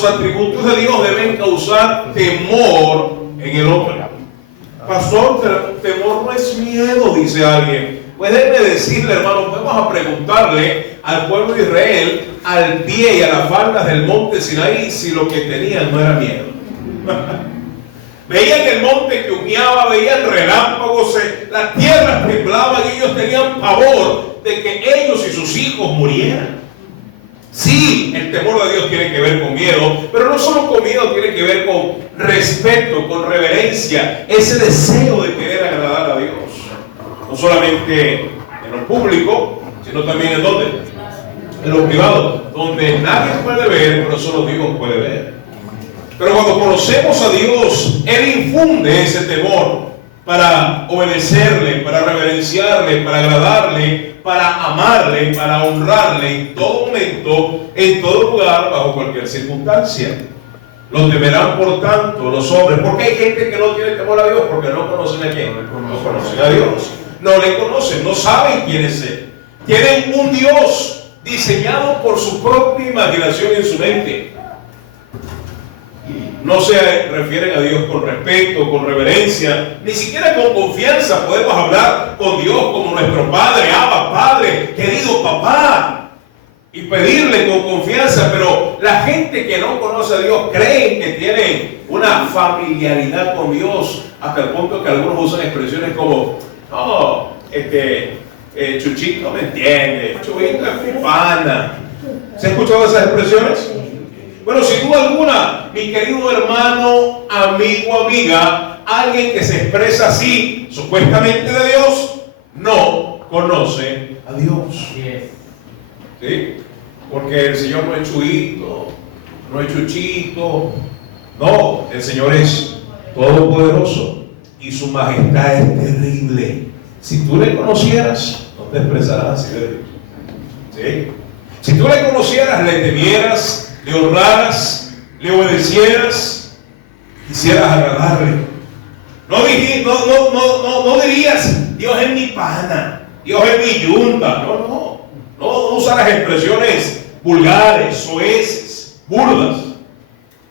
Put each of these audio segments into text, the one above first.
los atributos de Dios deben causar temor en el hombre. Pastor, temor no es miedo, dice alguien. Pues déjeme decirle, hermano, vamos a preguntarle al pueblo de Israel al pie y a las faldas del monte Sinaí si lo que tenían no era miedo. Veían el monte que humeaba, veían relámpagos, la tierra temblaba y ellos tenían pavor de que ellos y sus hijos murieran. Sí, el temor de Dios tiene que ver con miedo, pero no solo con miedo, tiene que ver con respeto, con reverencia, ese deseo de querer agradar a Dios. No solamente en lo público, sino también en ¿dónde? En lo privado, donde nadie puede ver, pero solo Dios puede ver. Pero cuando conocemos a Dios, Él infunde ese temor para obedecerle, para reverenciarle, para agradarle, para amarle, para honrarle en todo momento, en todo lugar, bajo cualquier circunstancia. Lo temerán por tanto los hombres. ¿Por qué hay gente que no tiene temor a Dios? Porque no conocen a quién. No conocen a Dios. No le conocen, no saben quién es Él. Tienen un Dios diseñado por su propia imaginación en su mente. No se refieren a Dios con respeto, con reverencia, ni siquiera con confianza. Podemos hablar con Dios como nuestro Padre, Abba, Padre, querido papá, y pedirle con confianza. Pero la gente que no conoce a Dios cree que tienen una familiaridad con Dios, hasta el punto que algunos usan expresiones como, no, Chuchito no me entiende, Chuito es mi pana. ¿Se han escuchado esas expresiones? Bueno, sin duda alguna, mi querido hermano, amigo, amiga, alguien que se expresa así, supuestamente de Dios, no conoce a Dios. ¿Sí? Porque el Señor no es Chuito, no es Chuchito. No, el Señor es todopoderoso y su majestad es terrible. Si tú le conocieras, no te expresarás así de Dios. ¿Sí? Si tú le conocieras, le temieras, le honraras, le obedecieras, quisieras agradarle. No dirías, Dios es mi pana, Dios es mi yunta. No usas las expresiones vulgares, soeces, burdas.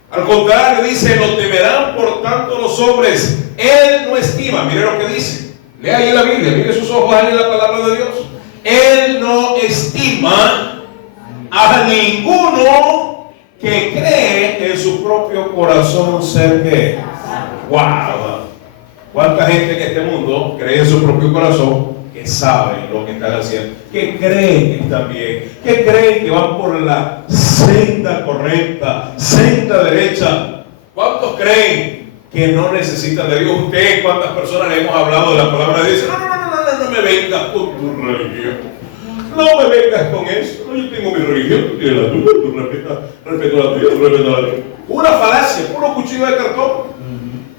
Al contrario, dice, lo temerán por tanto los hombres. Él no estima, mire lo que dice. Lea ahí la Biblia, mire sus ojos ahí en la palabra de Dios. Él no estima a ninguno que cree en su propio corazón ser que, wow, cuánta gente en este mundo cree en su propio corazón que saben lo que están haciendo, que creen que están bien, que creen que van por la senda correcta, senda derecha. ¿Cuántos creen que no necesitan de Dios? Usted, ¿cuántas personas le hemos hablado de la palabra de Dios? No me vengas con tu religión. No me vengas con eso. No, yo tengo mi religión, tú tienes la tuya, tú respeto la tuya, tú respetas la tuya. Una falacia, puro cuchillo de cartón.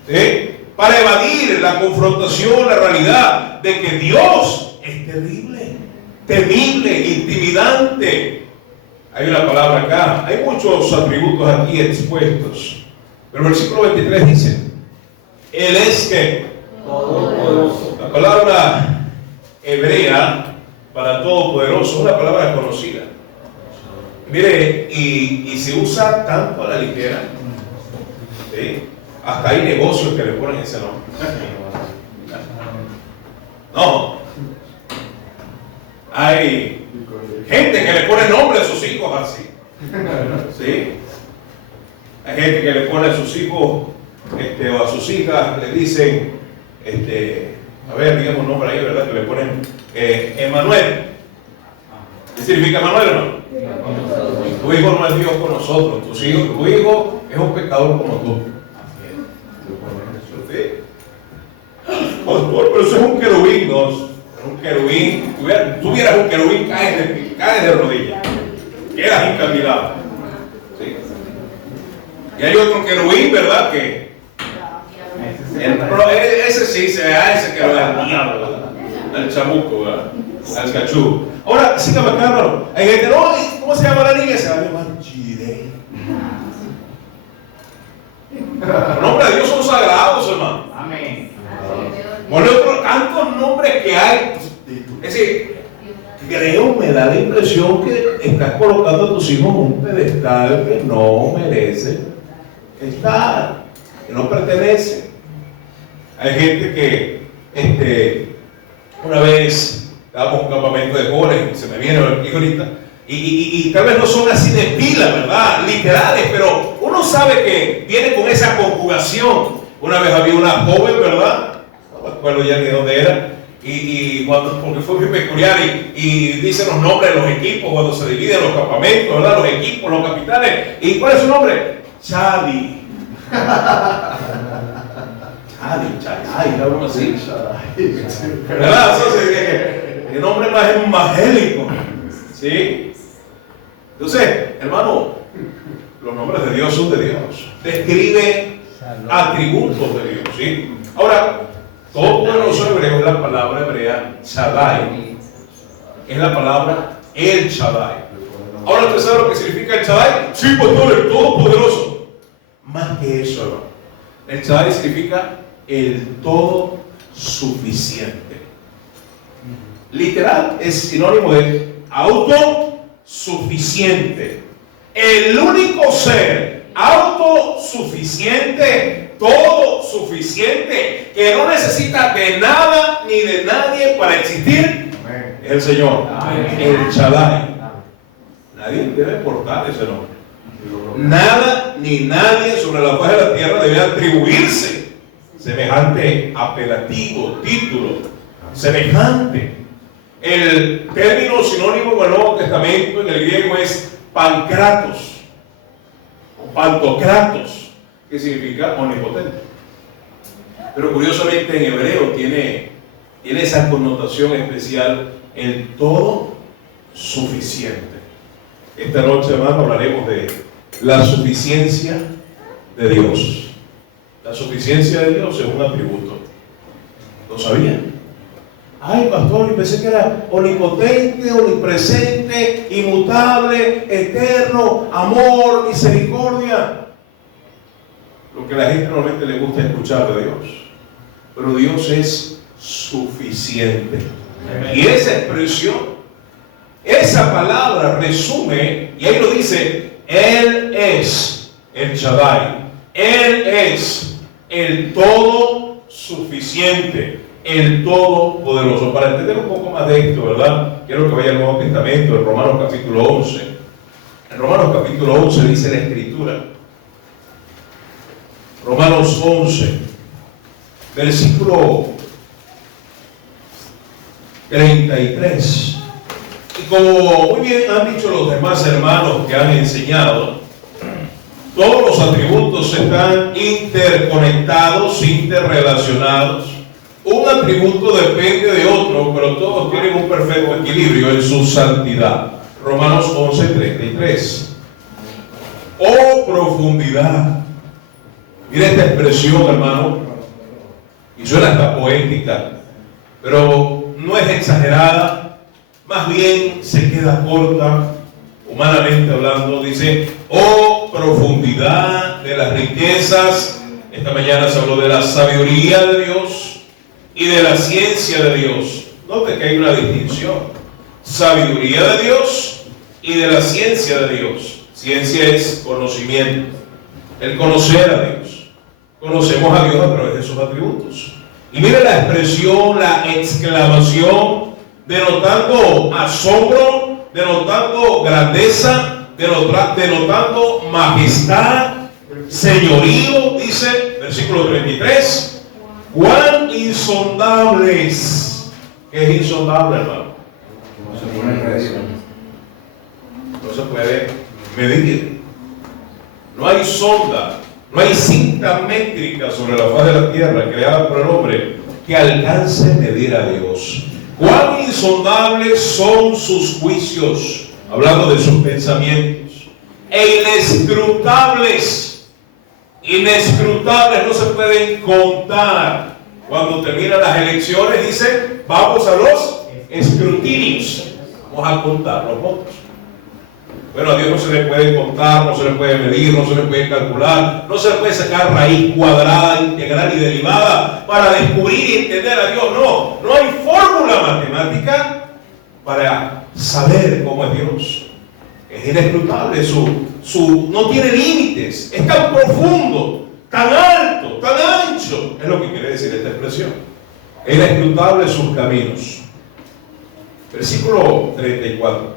¿Sí? Para evadir la confrontación, la realidad de que Dios es terrible, temible, intimidante. Hay una palabra acá, hay muchos atributos aquí expuestos. Pero el versículo 23 dice, Él es que todopoderoso. La palabra hebrea para todopoderoso, una palabra conocida. Mire, y se usa tanto a la ligera, ¿sí? Hasta hay negocios que le ponen ese nombre. No, hay gente que le pone nombre a sus hijos así, ¿sí? Hay gente que le pone a sus hijos o a sus hijas, le dicen, a ver, digamos un nombre ahí, ¿verdad? Que le ponen Emanuel. ¿Qué significa Emanuel, hermano? Tu hijo no es Dios con nosotros. Tu hijo es un pecador como tú. ¿Sí? Pastor, pero eso es un querubín, ¿no? Un querubín. Tú vieras un querubín, caes de rodillas. Quedas encandilado. ¿Sí? Y hay otro querubín, ¿verdad? Que ese sí se ve, ese que va al diablo, al chamuco, ¿verdad? Al cachú. Ahora, sígame acá, hermano. Hay gente, no, ¿cómo se llama la niña? Se va a llamar Chide. Los nombres de Dios son sagrados, hermano. Amén. Bueno, tantos nombres que hay. Es decir, creo, me da la impresión que estás colocando a tus hijos en un pedestal que no merece estar, que no pertenece. Hay gente que una vez dábamos un campamento de jóvenes, se me viene aquí ahorita, y tal vez no son así de pila, ¿verdad? Literales, pero uno sabe que viene con esa conjugación. Una vez había una joven, ¿verdad? No me acuerdo ya ni dónde era, porque fue muy peculiar, y dice los nombres de los equipos cuando se dividen los campamentos, ¿verdad? Los equipos, los capitanes. ¿Y cuál es su nombre? Chadi. Chadi, algo así. ¿Verdad? El nombre más evangélico. ¿Sí? Entonces, hermano, los nombres de Dios son de Dios. Describe atributos de Dios. ¿Sí? Ahora, todopoderoso hebreo es la palabra hebrea Shaddai. Es la palabra El Shaddai. Ahora, ¿usted sabe lo que significa el Shaddai? Sí, pastor, el todopoderoso. Más que eso, hermano. El Shaddai significa el todo suficiente. Literal, es sinónimo de autosuficiente. El único ser autosuficiente, todo suficiente, que no necesita de nada ni de nadie para existir, es el Señor. El Shaddai. Nadie debe portar ese nombre. Nada ni nadie sobre la faz de la tierra debe atribuirse semejante apelativo, título, semejante. El término sinónimo con el Nuevo Testamento en el griego es pancratos o pantocratos, que significa omnipotente. Pero curiosamente en hebreo tiene esa connotación especial, el todo suficiente. Esta noche, hermano, hablaremos de la suficiencia de Dios. La suficiencia de Dios es un atributo. ¿Lo sabían? Ay, pastor, yo pensé que era omnipotente, omnipresente, inmutable, eterno, amor, misericordia. Lo que a la gente normalmente le gusta escuchar de Dios. Pero Dios es suficiente. Y esa expresión, esa palabra resume, y ahí lo dice, Él es el Shaddai. Él es el todo suficiente, el todopoderoso. Para entender un poco más de esto, ¿verdad? Quiero que vaya al Nuevo Testamento, en Romanos capítulo 11. En Romanos capítulo 11 dice la Escritura. Romanos 11, versículo 33. Y como muy bien han dicho los demás hermanos que han enseñado, todos los atributos están interconectados, interrelacionados. Un atributo depende de otro, pero todos tienen un perfecto equilibrio en su santidad. Romanos 11:33. Oh profundidad. Mira esta expresión, hermano, y suena hasta poética, pero no es exagerada, más bien se queda corta, humanamente hablando. Dice, oh profundidad de las riquezas. Esta mañana se habló de la sabiduría de Dios y de la ciencia de Dios. Note que hay una distinción: sabiduría de Dios y de la ciencia de Dios. Ciencia es conocimiento, el conocer a Dios. Conocemos a Dios a través de sus atributos. Y mire la expresión, la exclamación, denotando asombro, denotando grandeza, denotando majestad, señorío. Dice, versículo 33, cuán insondables. ¿Qué es insondable, hermano? No se puede medir. No hay sonda, no hay cinta métrica sobre la faz de la tierra creada por el hombre que alcance a medir a Dios. Cuán insondables son sus juicios, hablando de sus pensamientos, e inescrutables. Inescrutables, no se pueden contar. Cuando terminan las elecciones dicen, vamos a los escrutinios, vamos a contar los votos. Bueno, a Dios no se le puede contar, no se le puede medir, no se le puede calcular, no se le puede sacar raíz cuadrada, integral y derivada para descubrir y entender a Dios. No hay fórmula matemática para saber cómo es Dios. Es inescrutable, no tiene límites, es tan profundo, tan alto, tan ancho. Es lo que quiere decir esta expresión. Es inescrutable sus caminos. Versículo 34.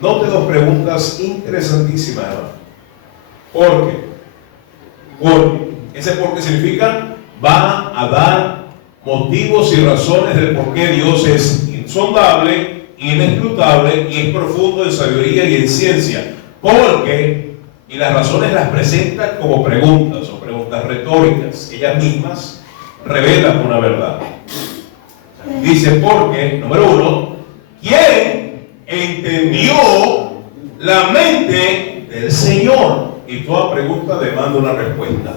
Note dos preguntas interesantísimas, hermano. ¿Por qué? Porque ese por qué significa va a dar motivos y razones del por qué Dios es insondable, inescrutable y es profundo en sabiduría y en ciencia. Porque, y las razones las presenta como preguntas o preguntas retóricas. Ellas mismas revelan una verdad. Dice porque, número uno, ¿quién entendió la mente del Señor? Y toda pregunta demanda una respuesta.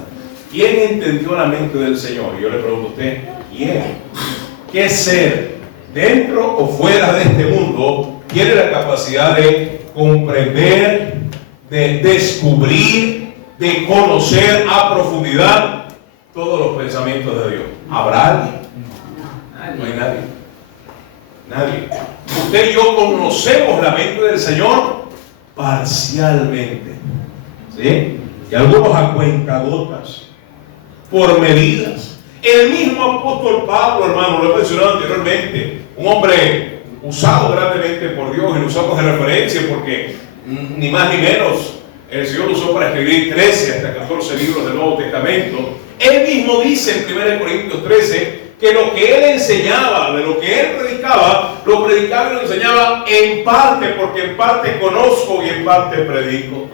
¿Quién entendió la mente del Señor? Y yo le pregunto a usted, ¿quién? ¿Qué ser, dentro o fuera de este mundo, tiene la capacidad de comprender, de descubrir, de conocer a profundidad todos los pensamientos de Dios? ¿Habrá alguien? No hay nadie. Nadie. Usted y yo conocemos la mente del Señor parcialmente. ¿Sí? Y algunos a cuentagotas, por medidas. El mismo apóstol Pablo, hermano, lo he mencionado anteriormente, un hombre usado grandemente por Dios, y lo usamos de referencia porque ni más ni menos el Señor lo usó para escribir 13 hasta 14 libros del Nuevo Testamento. Él mismo dice en 1 Corintios 13 que lo que él enseñaba, de lo que él predicaba, lo predicaba y lo enseñaba en parte, porque en parte conozco y en parte predico.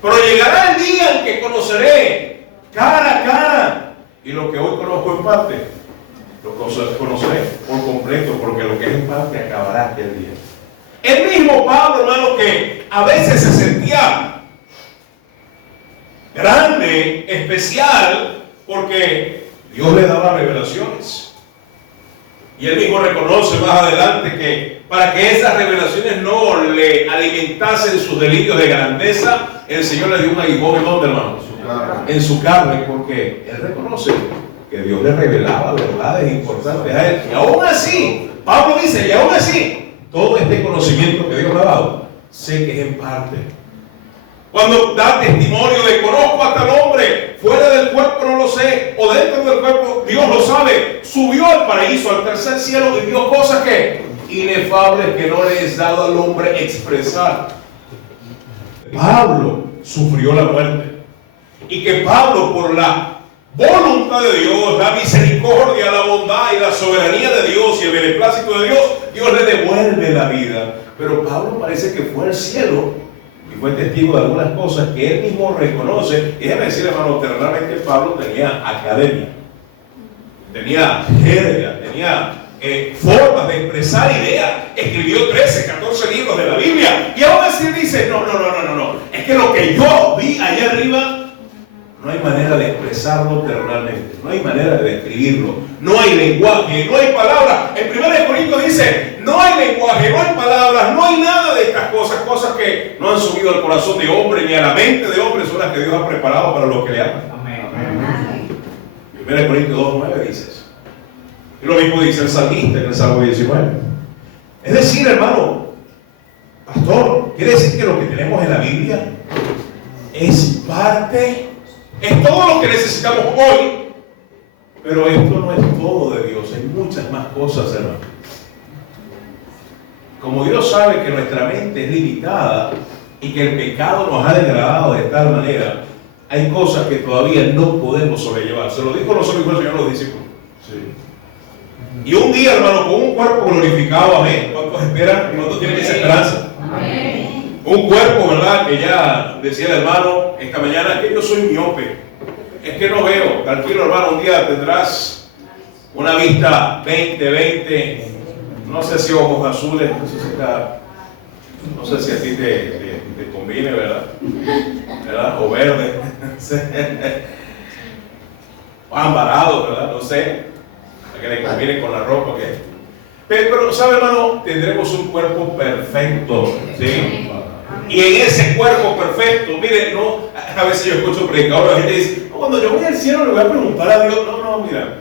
Pero llegará el día en que conoceré cara a cara, y lo que hoy conozco en parte, lo conoceré por completo, porque lo que es en parte acabará aquel día. El mismo Pablo, hermano, que a veces se sentía grande, especial, porque Dios le daba revelaciones. Y él mismo reconoce más adelante que para que esas revelaciones no le alimentasen sus delirios de grandeza, el Señor le dio un aguijón. ¿En dónde, hermano? En su carne, porque él reconoce que Dios le revelaba verdades importantes a él. Y aún así, Pablo dice, y aún así, todo este conocimiento que Dios le ha dado, sé que es en parte. Cuando da testimonio de conozco hasta el hombre, fuera del cuerpo no lo sé, o dentro del cuerpo Dios lo sabe, subió al paraíso, al tercer cielo, y vio cosas que inefables que no le es dado al hombre expresar. Pablo sufrió la muerte, y que Pablo, por la voluntad de Dios, la misericordia, la bondad y la soberanía de Dios y el beneplácito de Dios, Dios le devuelve la vida. Pero Pablo parece que fue al cielo y fue testigo de algunas cosas que él mismo reconoce. Y déjeme decirle, hermano, que realmente Pablo tenía academia, tenía jerga, tenía formas de expresar ideas. Escribió 13, 14 libros de la Biblia, y aún así dice, no, es que lo que yo vi allá arriba, no hay manera de expresarlo terrenalmente, no hay manera de describirlo, no hay lenguaje, no hay palabras. En 1 Corintios dice, no hay lenguaje, no hay palabras, no hay nada de estas cosas que no han subido al corazón de hombre ni a la mente de hombre, son las que Dios ha preparado para los que le aman. Amén. 1 Corintios 2:9 dice eso. Y lo mismo dice el salmista en el Salmo 19. Es decir, hermano, pastor, quiere decir que lo que tenemos en la Biblia es parte, es todo lo que necesitamos hoy, pero esto no es todo de Dios, hay muchas más cosas, hermano. Como Dios sabe que nuestra mente es limitada y que el pecado nos ha degradado de tal manera, hay cosas que todavía no podemos sobrellevar. Se lo dijo el Señor a los discípulos. Sí. Y un día, hermano, con un cuerpo glorificado, amén. ¿Cuántos esperan? ¿Cuántos tienen esa esperanza? Amén. Un cuerpo, ¿verdad? Que ya decía el hermano esta mañana, es que yo soy miope, es que no veo. Tranquilo, hermano, un día tendrás una vista 20/20, no sé si ojos azules, no sé si a ti te conviene, ¿verdad? O verde, o ambarado, ¿verdad? No sé, a que le conviene con la ropa que. Pero, ¿sabe, hermano? Tendremos un cuerpo perfecto, ¿sí? Y en ese cuerpo perfecto, mire, no, a veces yo escucho predicadores, la gente dice, cuando yo voy al cielo le voy a preguntar a Dios. No, mira,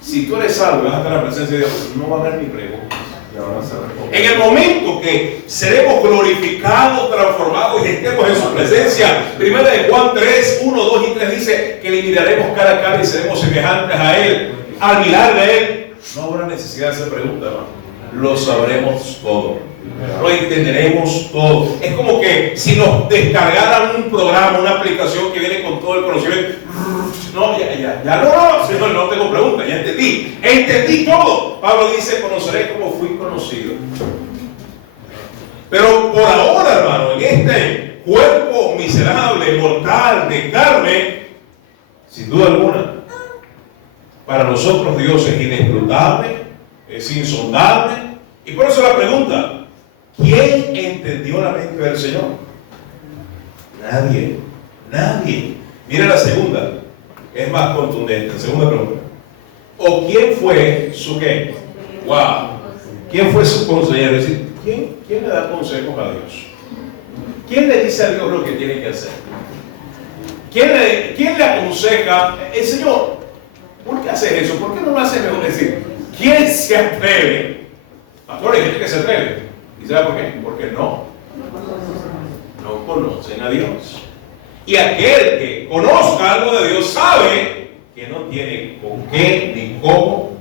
si tú eres salvo y vas a estar en la presencia de Dios, no va a haber ni preguntas. En el momento que seremos glorificados, transformados y estemos en su presencia, primera de Juan 3, 1, 2 y 3 dice que le miraremos cara a cara y seremos semejantes a Él. Al mirarle a Él, no habrá necesidad de hacer preguntas, hermano. Lo sabremos todo, lo entenderemos todo. Es como que si nos descargaran un programa, una aplicación que viene con todo el conocimiento. No, Señor, no tengo preguntas, ya entendí todo. Pablo dice, conoceré como fui conocido. Pero por ahora, hermano, en este cuerpo miserable, mortal, de carne, sin duda alguna, para nosotros Dios es inescrutable, es insondable. Y por eso la pregunta, ¿quién entendió la mente del Señor? Nadie. Mira la segunda, es más contundente. La segunda pregunta, ¿o quién fue su qué? Wow. ¿Quién fue su consejero? Es decir, ¿quién le da consejos a Dios? ¿Quién le dice a Dios lo que tiene que hacer? ¿Quién le aconseja? El Señor, ¿por qué haces eso? ¿Por qué no lo haces mejor? Es decir, ¿quién se atreve? Pastor, hay gente que se atreve. ¿Y sabe por qué? Porque no conocen a Dios. Y aquel que conozca algo de Dios sabe que no tiene con qué ni cómo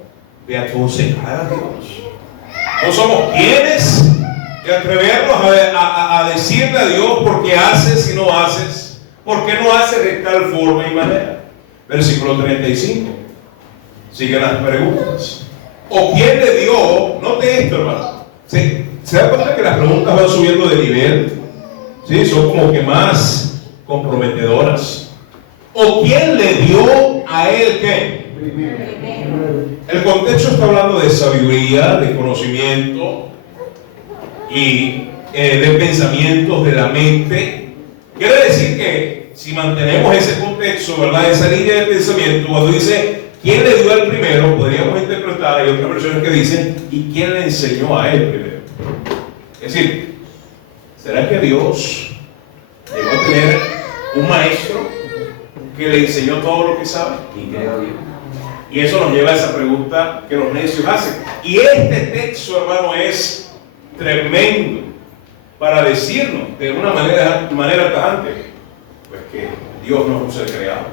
de aconsejar a Dios. No somos quienes de atrevernos a decirle a Dios por qué haces y no haces, por qué no haces de tal forma y manera. Versículo 35. Siguen las preguntas. ¿O quién le dio? Note esto, hermano. ¿Se da cuenta que las preguntas van subiendo de nivel? ¿Sí? Son como que más comprometedoras. ¿O quién le dio a él qué? El contexto está hablando de sabiduría, de conocimiento y de pensamientos de la mente. Quiere decir que si mantenemos ese contexto, ¿verdad? Esa línea de pensamiento, cuando dice ¿quién le dio al primero? Podríamos interpretar, hay otras versiones que dicen ¿y quién le enseñó a él primero? Es decir, ¿será que Dios llegó a tener un maestro que le enseñó todo lo que sabe? Y eso nos lleva a esa pregunta que los necios hacen. Y este texto, hermano, es tremendo para decirnos de una manera tajante, pues que Dios no es un ser creado.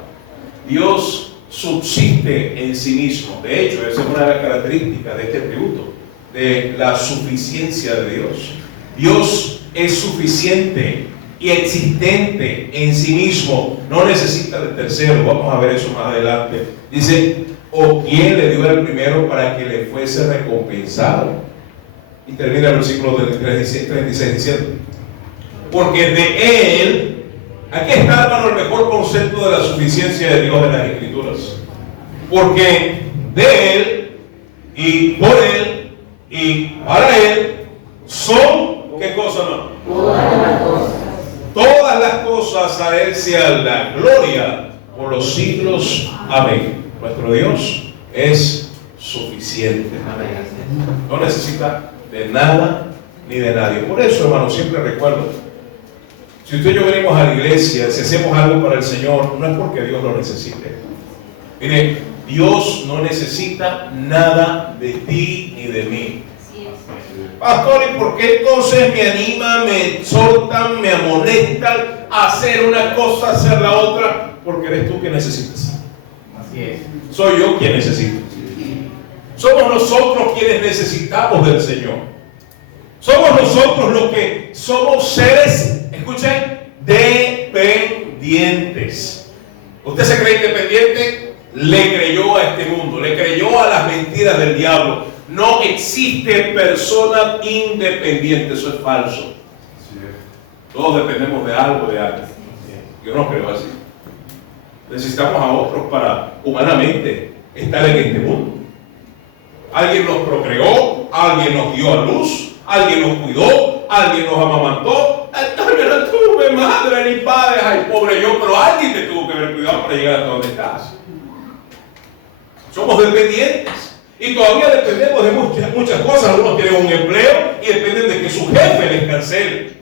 Dios subsiste en sí mismo. De hecho, esa es una de las características de este tributo, de la suficiencia de Dios. Dios es suficiente y existente en sí mismo, no necesita de tercero. Vamos a ver eso más adelante. Dice, ¿o quién le dio el primero para que le fuese recompensado? Y termina el versículo 36 diciendo, porque de él, aquí está, hermano, el mejor concepto de la suficiencia de Dios en las Escrituras. Porque de él, y por él, y para él, son, ¿qué cosa no? Todas las cosas a él sea la gloria por los siglos. Amén. Nuestro Dios es suficiente. No necesita de nada ni de nadie. Por eso, hermano, siempre recuerdo, si usted y yo venimos a la iglesia, si hacemos algo para el Señor, no es porque Dios lo necesite. Mire, Dios no necesita nada de ti ni de mí. Pastor, ¿y por qué entonces me animan, me exhortan, me amonestan a hacer una cosa, hacer la otra? Porque eres tú que necesitas. Así es. Soy yo quien necesito. Somos nosotros quienes necesitamos del Señor. Somos nosotros los que somos seres, escuchen, dependientes. ¿Usted se cree independiente? Le creyó a este mundo, le creyó a las mentiras del diablo. No existe persona independiente, eso es falso. Todos dependemos de algo, de alguien. Yo no creo así. Necesitamos a otros para humanamente estar en este mundo. Alguien nos procreó, alguien nos dio a luz, alguien nos cuidó, alguien nos amamantó. Yo no tuve madre ni padre, ay pobre yo, pero alguien te tuvo que haber cuidado para llegar hasta donde estás. Somos dependientes. Y todavía dependemos de muchas cosas. Algunos tienen un empleo y dependen de que su jefe les cancele.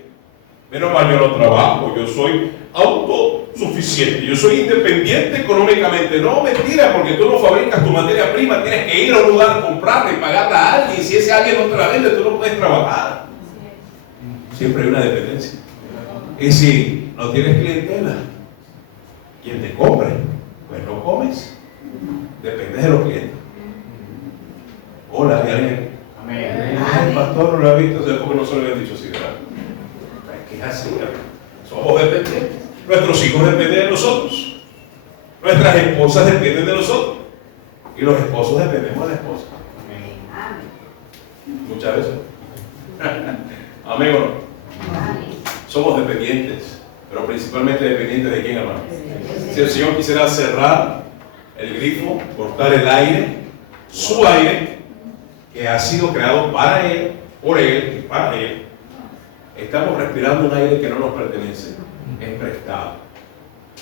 Menos mal yo no trabajo, yo soy autosuficiente, yo soy independiente económicamente. No, mentira, porque tú no fabricas tu materia prima, tienes que ir a un lugar a comprarla y pagarla a alguien. Si ese alguien no te la vende, tú no puedes trabajar. Siempre hay una dependencia. Y si no tienes clientela, quien te compre, pues no comes. Depende de los clientes. Hola, ¿hay alguien? Amén. Ah, el pastor no lo ha visto, ¿sabes por qué no se lo habían dicho así, verdad? Es que es así, ¿verdad? Somos dependientes. Nuestros hijos dependen de nosotros. Nuestras esposas dependen de nosotros. Y los esposos dependemos de la esposa. Muchas veces. Amén o no. Somos dependientes, pero principalmente dependientes de quién, hermano. Si el Señor quisiera cerrar el grifo, cortar el aire, su aire, que ha sido creado para Él, por Él y para Él, estamos respirando un aire que no nos pertenece, es prestado.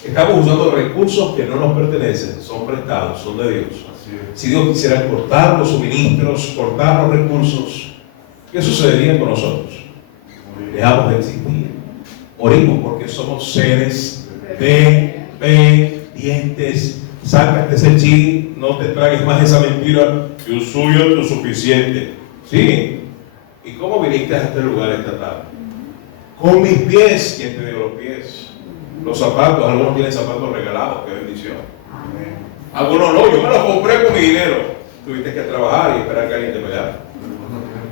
Estamos usando recursos que no nos pertenecen, son prestados, son de Dios. Si Dios quisiera cortar los suministros, cortar los recursos, ¿qué sucedería con nosotros? Dejamos de existir. Morimos porque somos seres dependientes. Sácate ese chip, no te tragues más esa mentira. Yo soy autosuficiente. ¿Sí? ¿Y cómo viniste a este lugar esta tarde? Con mis pies. ¿Quién te dio los pies? Los zapatos, algunos tienen zapatos regalados, qué bendición. Algunos no, yo me los compré con mi dinero. Tuviste que trabajar y esperar que alguien te pagara.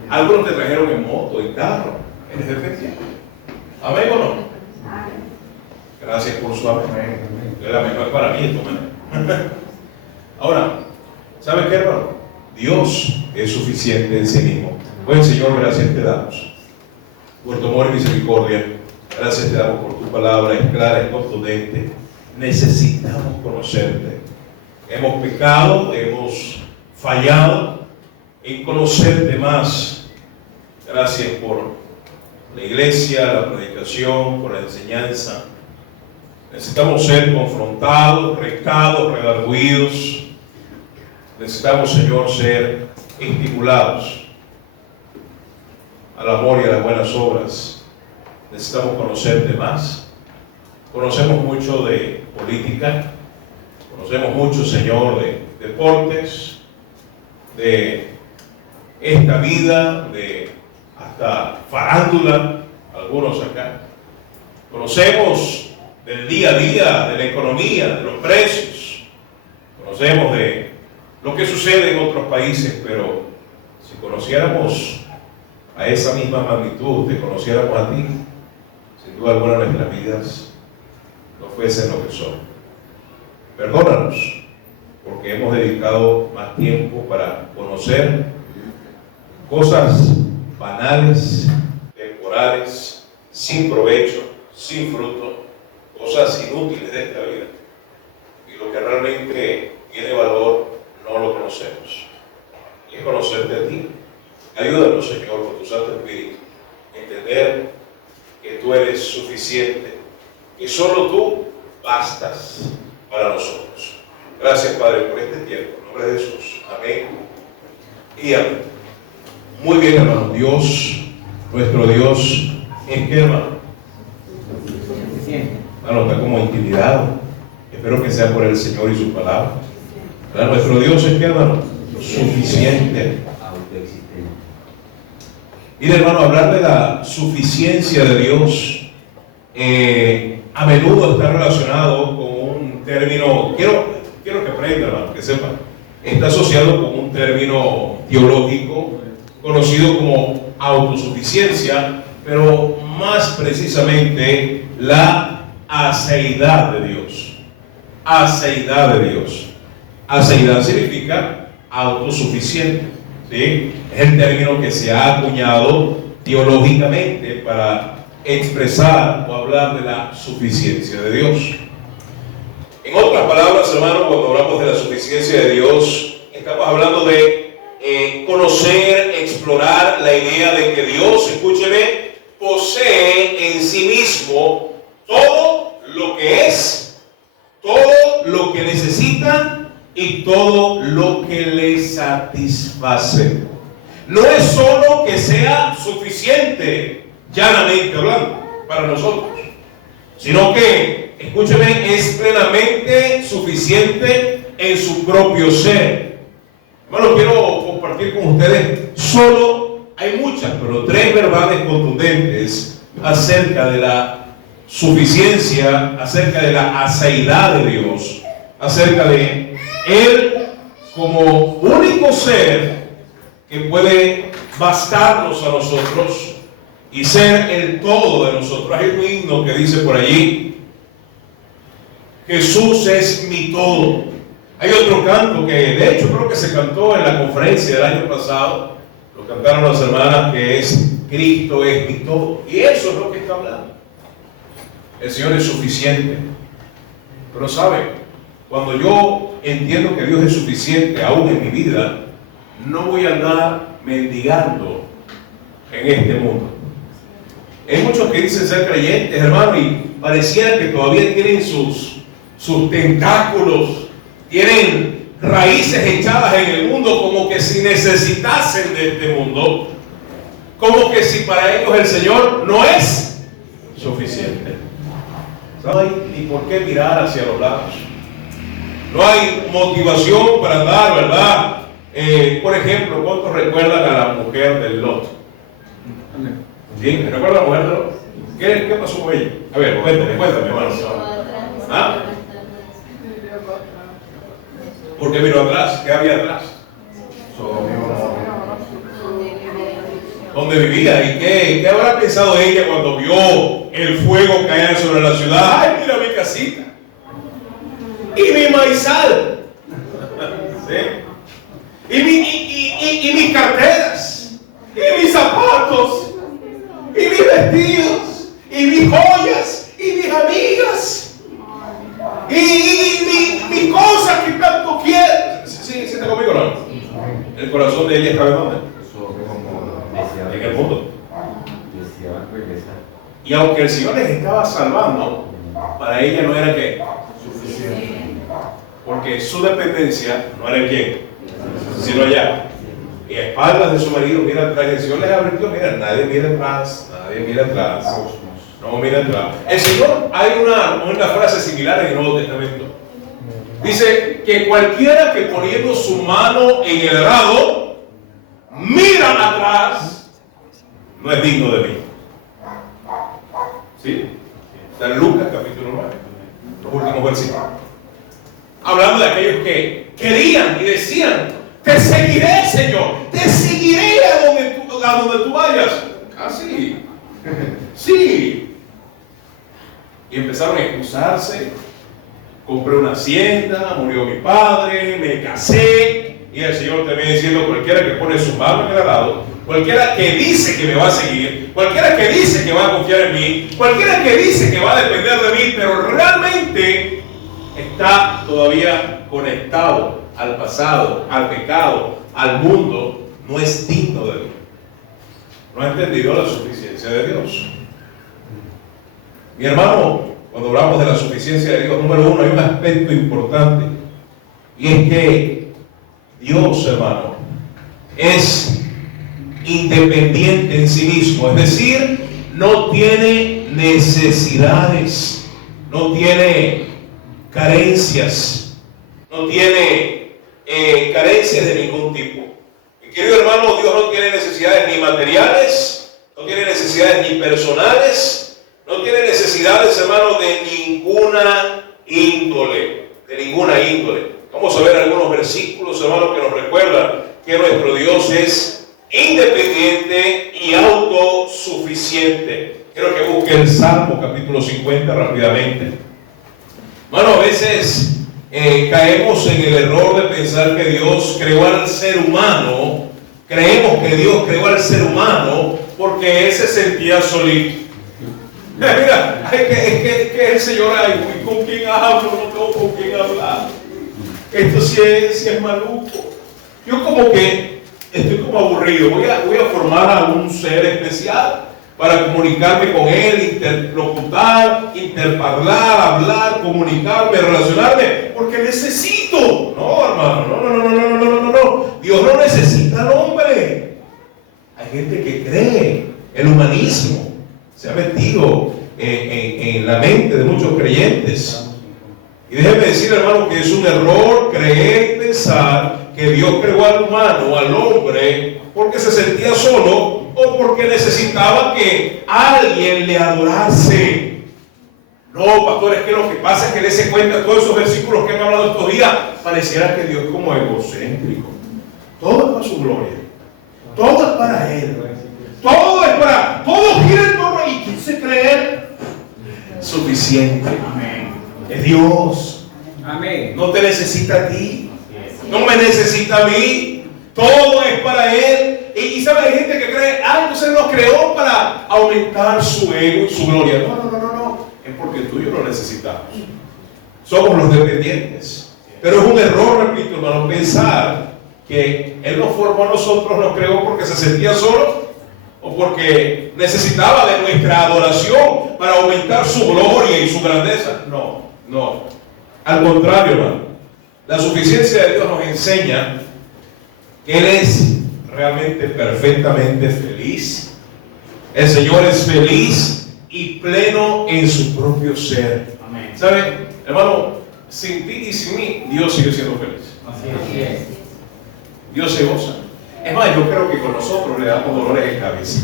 Algunos te trajeron en moto, en carro. Eres dependiente. ¿Amén o no? Gracias por su amén. La mejor para mí, esto, Ahora, ¿sabe qué, hermano? Dios es suficiente en sí mismo. Buen Señor, gracias te damos por tu amor y misericordia. Gracias te damos por tu palabra, es clara, es contundente. Necesitamos conocerte. Hemos pecado, hemos fallado en conocerte más. Gracias por la iglesia, la predicación, por la enseñanza. Necesitamos ser confrontados, retados, redarguidos. Necesitamos, Señor, ser estimulados al amor y a las buenas obras. Necesitamos conocerte más. Conocemos mucho de política, conocemos mucho, Señor, de deportes, de esta vida, de hasta farándula, algunos acá. Conocemos del día a día, de la economía, de los precios. Conocemos de lo que sucede en otros países, pero si conociéramos a esa misma magnitud, te conociéramos a ti, sin duda alguna nuestras vidas no fuesen lo que son. Perdónanos, porque hemos dedicado más tiempo para conocer cosas banales, temporales, sin provecho, sin fruto, cosas inútiles de esta vida. Y lo que realmente tiene valor no lo conocemos. Y es conocerte a ti. Ayúdanos, Señor, por tu Santo Espíritu, a entender que tú eres suficiente, que solo tú bastas para nosotros. Gracias, Padre, por este tiempo. En nombre de Jesús. Amén y amén. Muy bien, hermano. Dios, nuestro Dios, ¿en qué, hermano? Hermano, está como intimidado. Espero que sea por el Señor y su palabra. ¿Verdad? Nuestro Dios es, ¿qué, hermano? Suficiente. Mire, hermano, hablar de la suficiencia de Dios a menudo está relacionado con un término, quiero que aprenda, hermano, que sepa, está asociado con un término teológico conocido como autosuficiencia, pero más precisamente la aceidad de Dios. Aceidad de Dios. Aceidad significa autosuficiente, ¿sí? Es el término que se ha acuñado teológicamente para expresar o hablar de la suficiencia de Dios. En otras palabras, hermano, cuando hablamos de la suficiencia de Dios, estamos hablando de conocer, explorar la idea de que Dios, escúcheme, posee en sí mismo todo lo que es, todo lo que necesita y todo lo que le satisface. No es solo que sea suficiente, llanamente hablando, para nosotros, sino que, escúcheme, es plenamente suficiente en su propio ser. Hermano, quiero compartir con ustedes, solo hay muchas, pero 3 verdades contundentes acerca de la suficiencia, acerca de la aseidad de Dios, acerca de Él como único ser que puede bastarnos a nosotros y ser el todo de nosotros. Hay un himno que dice por allí: Jesús es mi todo. Hay otro canto que de hecho creo que se cantó en la conferencia del año pasado, lo cantaron las hermanas, que es Cristo es mi todo. Y eso es lo que está hablando. El Señor es suficiente. Pero sabe, cuando yo entiendo que Dios es suficiente aún en mi vida, no voy a andar mendigando en este mundo. Hay muchos que dicen ser creyentes, hermano, y pareciera que todavía tienen sus tentáculos, tienen raíces echadas en el mundo, como que si necesitasen de este mundo, como que si para ellos el Señor no es suficiente. No hay ni por qué mirar hacia los lados. No hay motivación para andar, ¿verdad? Por ejemplo, ¿cuántos recuerdan a la mujer del Lot? ¿Sí? ¿Me recuerda a la mujer del Lot? ¿Qué pasó con ella? A ver, cuéntame, hermano. ¿Ah? ¿Por qué miró atrás? ¿Qué había atrás? ¿Dónde vivía? ¿Y qué habrá pensado ella cuando vio el fuego caer sobre la ciudad? ¡Ay, mira mi casita! ¡Y mi maizal! ¿Sí? Y mis carteras, y mis zapatos, y mis vestidos, y mis joyas, y mis amigas, y mis cosas que tanto quiero. ¿Sí está conmigo, no? El corazón de ella está en dónde? En el mundo. Y aunque el Señor les estaba salvando, para ella no era que suficiente, porque su dependencia no era en quién, sino allá. Y a espaldas de su marido mira atrás. Y el Señor les advirtió: mira, nadie mira atrás, nadie mira atrás, no mira atrás. El Señor, hay una frase similar en el Nuevo Testamento. Dice que cualquiera que poniendo su mano en el arado mira atrás, no es digno de mí. ¿Sí? Está en Lucas capítulo 9, los últimos versículos. Hablando de aquellos que querían y decían: te seguiré, Señor, te seguiré a donde tú vayas. Ah, sí. Sí. Y empezaron a excusarse. Compré una hacienda, murió mi padre, me casé. Y el Señor también diciendo: cualquiera que pone su mano en el arado, cualquiera que dice que me va a seguir, cualquiera que dice que va a confiar en mí, cualquiera que dice que va a depender de mí, pero realmente está todavía conectado al pasado, al pecado, al mundo, no es digno de mí. No ha entendido la suficiencia de Dios. Mi hermano, cuando hablamos de la suficiencia de Dios, número uno, hay un aspecto importante, y es que Dios, hermano, es independiente en sí mismo, es decir, no tiene necesidades, no tiene carencias, no tiene carencias de ningún tipo. Mi querido hermano, Dios no tiene necesidades ni materiales, no tiene necesidades ni personales, no tiene necesidades, hermano, de ninguna índole, Vamos a ver algunos versículos, hermano, que nos recuerdan que nuestro Dios es independiente y autosuficiente. Quiero que busque el Salmo capítulo 50 rápidamente. Bueno, a veces caemos en el error de pensar que Dios creó al ser humano. Creemos que Dios creó al ser humano porque Él se sentía solito. Mira, es que el Señor, ay, ¿con quién hablo? No tengo con quién hablar. Esto sí es maluco. Yo como que estoy como aburrido. Voy a formar a un ser especial para comunicarme con Él, interlocutar, interparlar, hablar, comunicarme, relacionarme, porque necesito. No, hermano, no. Dios no necesita al hombre. Hay gente que cree, el humanismo se ha metido mente de muchos creyentes. Y déjeme decir, hermano, que es un error creer y pensar que Dios creó al humano, al hombre, porque se sentía solo o porque necesitaba que alguien le adorase. No, pastor, es que lo que pasa es que dése cuenta, todos esos versículos que han hablado estos días, pareciera que Dios es como egocéntrico. Todo es para su gloria. Todo es para Él. Todo gira en torno a Él. ¿Quién se cree Él? Suficiente. Amén. Es Dios. Amén. No te necesita a ti. No me necesita a mí. Todo es para Él. Y sabe, hay gente que cree, entonces nos creó para aumentar su ego y su gloria. No. Es porque tú y yo lo necesitamos. Somos los dependientes. Pero es un error, repito, hermano, pensar que Él nos formó a nosotros, nos creó porque se sentía solo o porque necesitaba de nuestra adoración para aumentar su gloria y su grandeza. No. Al contrario, hermano. La suficiencia de Dios nos enseña que Él es realmente perfectamente feliz. El Señor es feliz y pleno en su propio ser. Amén. ¿Sabe, hermano? Sin ti y sin mí, Dios sigue siendo feliz. Así es. Dios se goza. Es más, yo creo que con nosotros le damos dolores de cabeza.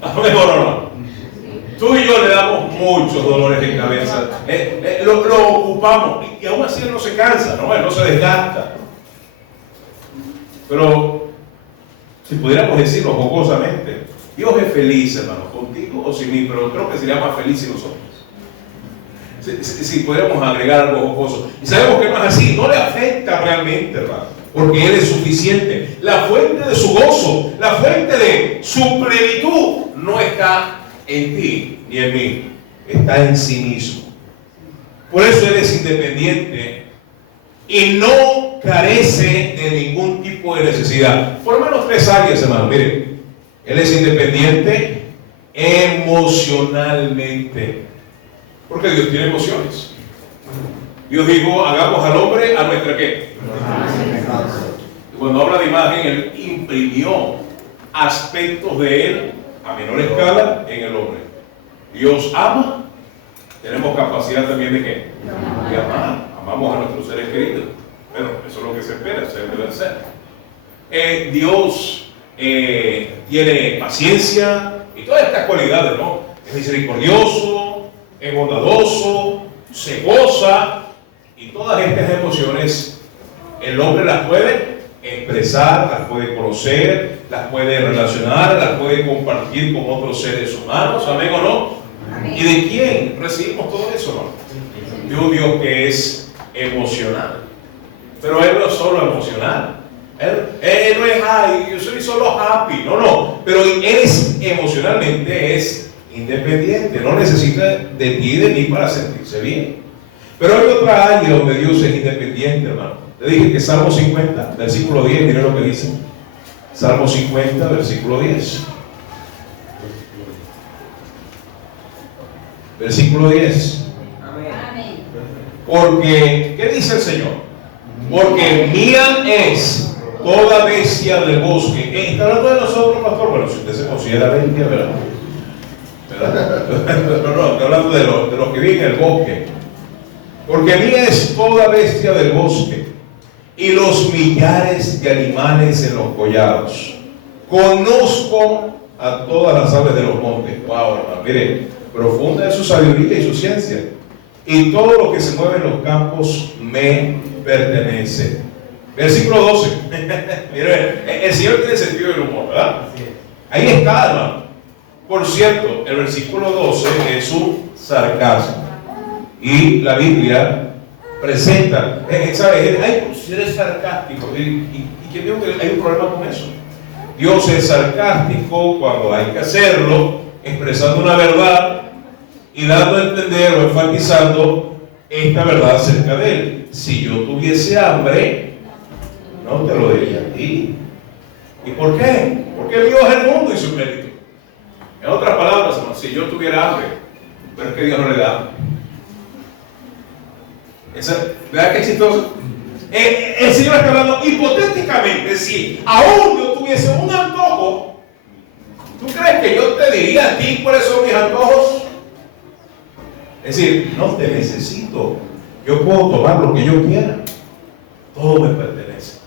Mejor no. Tú y yo le damos muchos dolores de cabeza. Lo ocupamos y aún así Él no se cansa, ¿no? Él no se desgasta. Pero si pudiéramos decirlo jocosamente, Dios es feliz, hermano, contigo o sin mí, pero creo que sería más feliz sin nosotros. Si pudiéramos agregar algo jocoso. Y sabemos que no es así, no le afecta realmente, hermano, porque Él es suficiente. La fuente de su gozo, la fuente de su plenitud no está en ti ni en mí, está en sí mismo. Por eso Él es independiente y no carece de ningún tipo de necesidad. Por lo menos 3 áreas, hermano. Miren, Él es independiente emocionalmente, porque Dios tiene emociones. Dios dijo, hagamos al hombre a nuestra ¿qué? Y cuando habla de imagen, Él imprimió aspectos de Él a menor escala en el hombre. Dios ama, tenemos capacidad también de ¿qué? De amar. Amamos a nuestros seres queridos. Bueno, eso es lo que se espera, se debe ser. Dios tiene paciencia y todas estas cualidades, ¿no? Es misericordioso, es bondadoso, se goza, y todas estas emociones el hombre las puede expresar, las puede conocer, las puede relacionar, las puede compartir con otros seres humanos. ¿Amén o no? Amén. ¿Y de quién recibimos todo eso, no? De un Dios que es emocional. Pero Él no es solo emocional. Él no es, yo soy solo happy. No. Pero Él es emocionalmente, es independiente. No necesita de ti y de mí para sentirse bien. Pero hay otra área donde Dios es independiente, hermano. Le dije que Salmo 50, versículo 10, mire lo que dice. Salmo 50, versículo 10. Versículo 10. Amén. Porque, ¿qué dice el Señor? Porque mía es toda bestia del bosque. ¿Está hablando de nosotros, pastor? Bueno, si usted se considera bestia, ¿verdad? No, está hablando de los que viven en el bosque. Porque mía es toda bestia del bosque y los millares de animales en los collados. Conozco a todas las aves de los montes. Wow, hermano, mire, profunda es su sabiduría y su ciencia. Y todo lo que se mueve en los campos me pertenece. Versículo 12. Mire, el Señor tiene sentido del humor, ¿verdad? Ahí está, hermano. Por cierto, el versículo 12 es un sarcasmo. Y la Biblia presenta, ¿sabes? Si eres sarcástico. ¿Y quién dijo que hay un problema con eso? Dios es sarcástico cuando hay que hacerlo, expresando una verdad y dando a entender o enfatizando esta verdad acerca de Él. Si yo tuviese hambre, no te lo diría a ti. ¿Y por qué? Porque Dios es el mundo y su plenitud. En otras palabras, hermano, si yo tuviera hambre, pero es que Dios no le da hambre. ¿Verdad que es chistoso? El Señor está hablando hipotéticamente. Si aún yo tuviese un antojo, ¿tú crees que yo te diría a ti cuáles son mis antojos? Es decir, no te necesito. Yo puedo tomar lo que yo quiera. Todo me pertenece.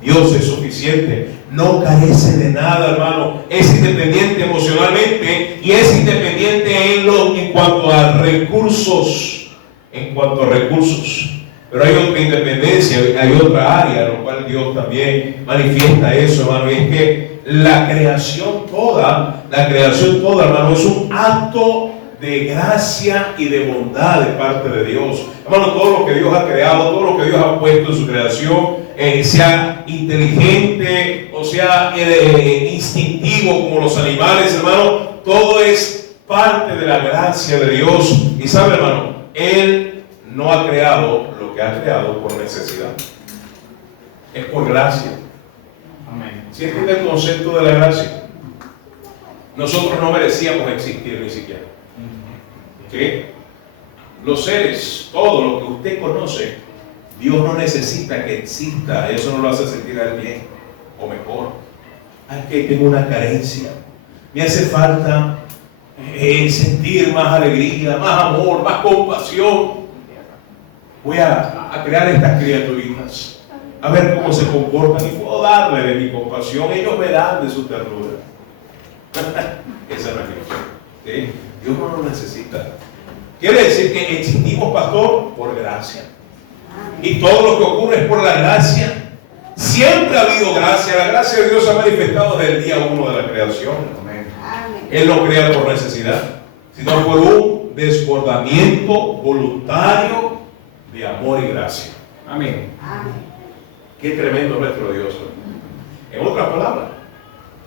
Dios es suficiente. No carece de nada, hermano. Es independiente emocionalmente y es independiente en cuanto a recursos. En cuanto a recursos. Pero hay otra independencia, hay otra área en la cual Dios también manifiesta eso, hermano. Y es que la creación toda, hermano, es un acto de gracia y de bondad de parte de Dios. Hermano, todo lo que Dios ha creado, todo lo que Dios ha puesto en su creación, sea inteligente o sea instintivo como los animales, hermano, todo es parte de la gracia de Dios. Y sabe, hermano, Él no ha creado lo que ha creado por necesidad. Es por gracia. Amén. ¿Sí entiende el concepto de la gracia? Nosotros no merecíamos existir ni siquiera. ¿Sí? Los seres, todo lo que usted conoce, Dios no necesita que exista. Eso no lo hace sentir a él bien o mejor. Ay, que tengo una carencia. Me hace falta sentir más alegría, más amor, más compasión. Voy a crear estas criaturitas, a ver cómo se comportan y puedo darle de mi compasión. Ellos me dan de su ternura. Esa no es Dios. ¿Sí? Dios no lo necesita. Quiere decir que existimos, pastor, por gracia. Y todo lo que ocurre es por la gracia. Siempre ha habido gracia. La gracia de Dios se ha manifestado desde el día 1 de la creación. Él no crea por necesidad, sino por un desbordamiento voluntario de amor y gracia. Amén. Qué tremendo es nuestro Dios. En otras palabras,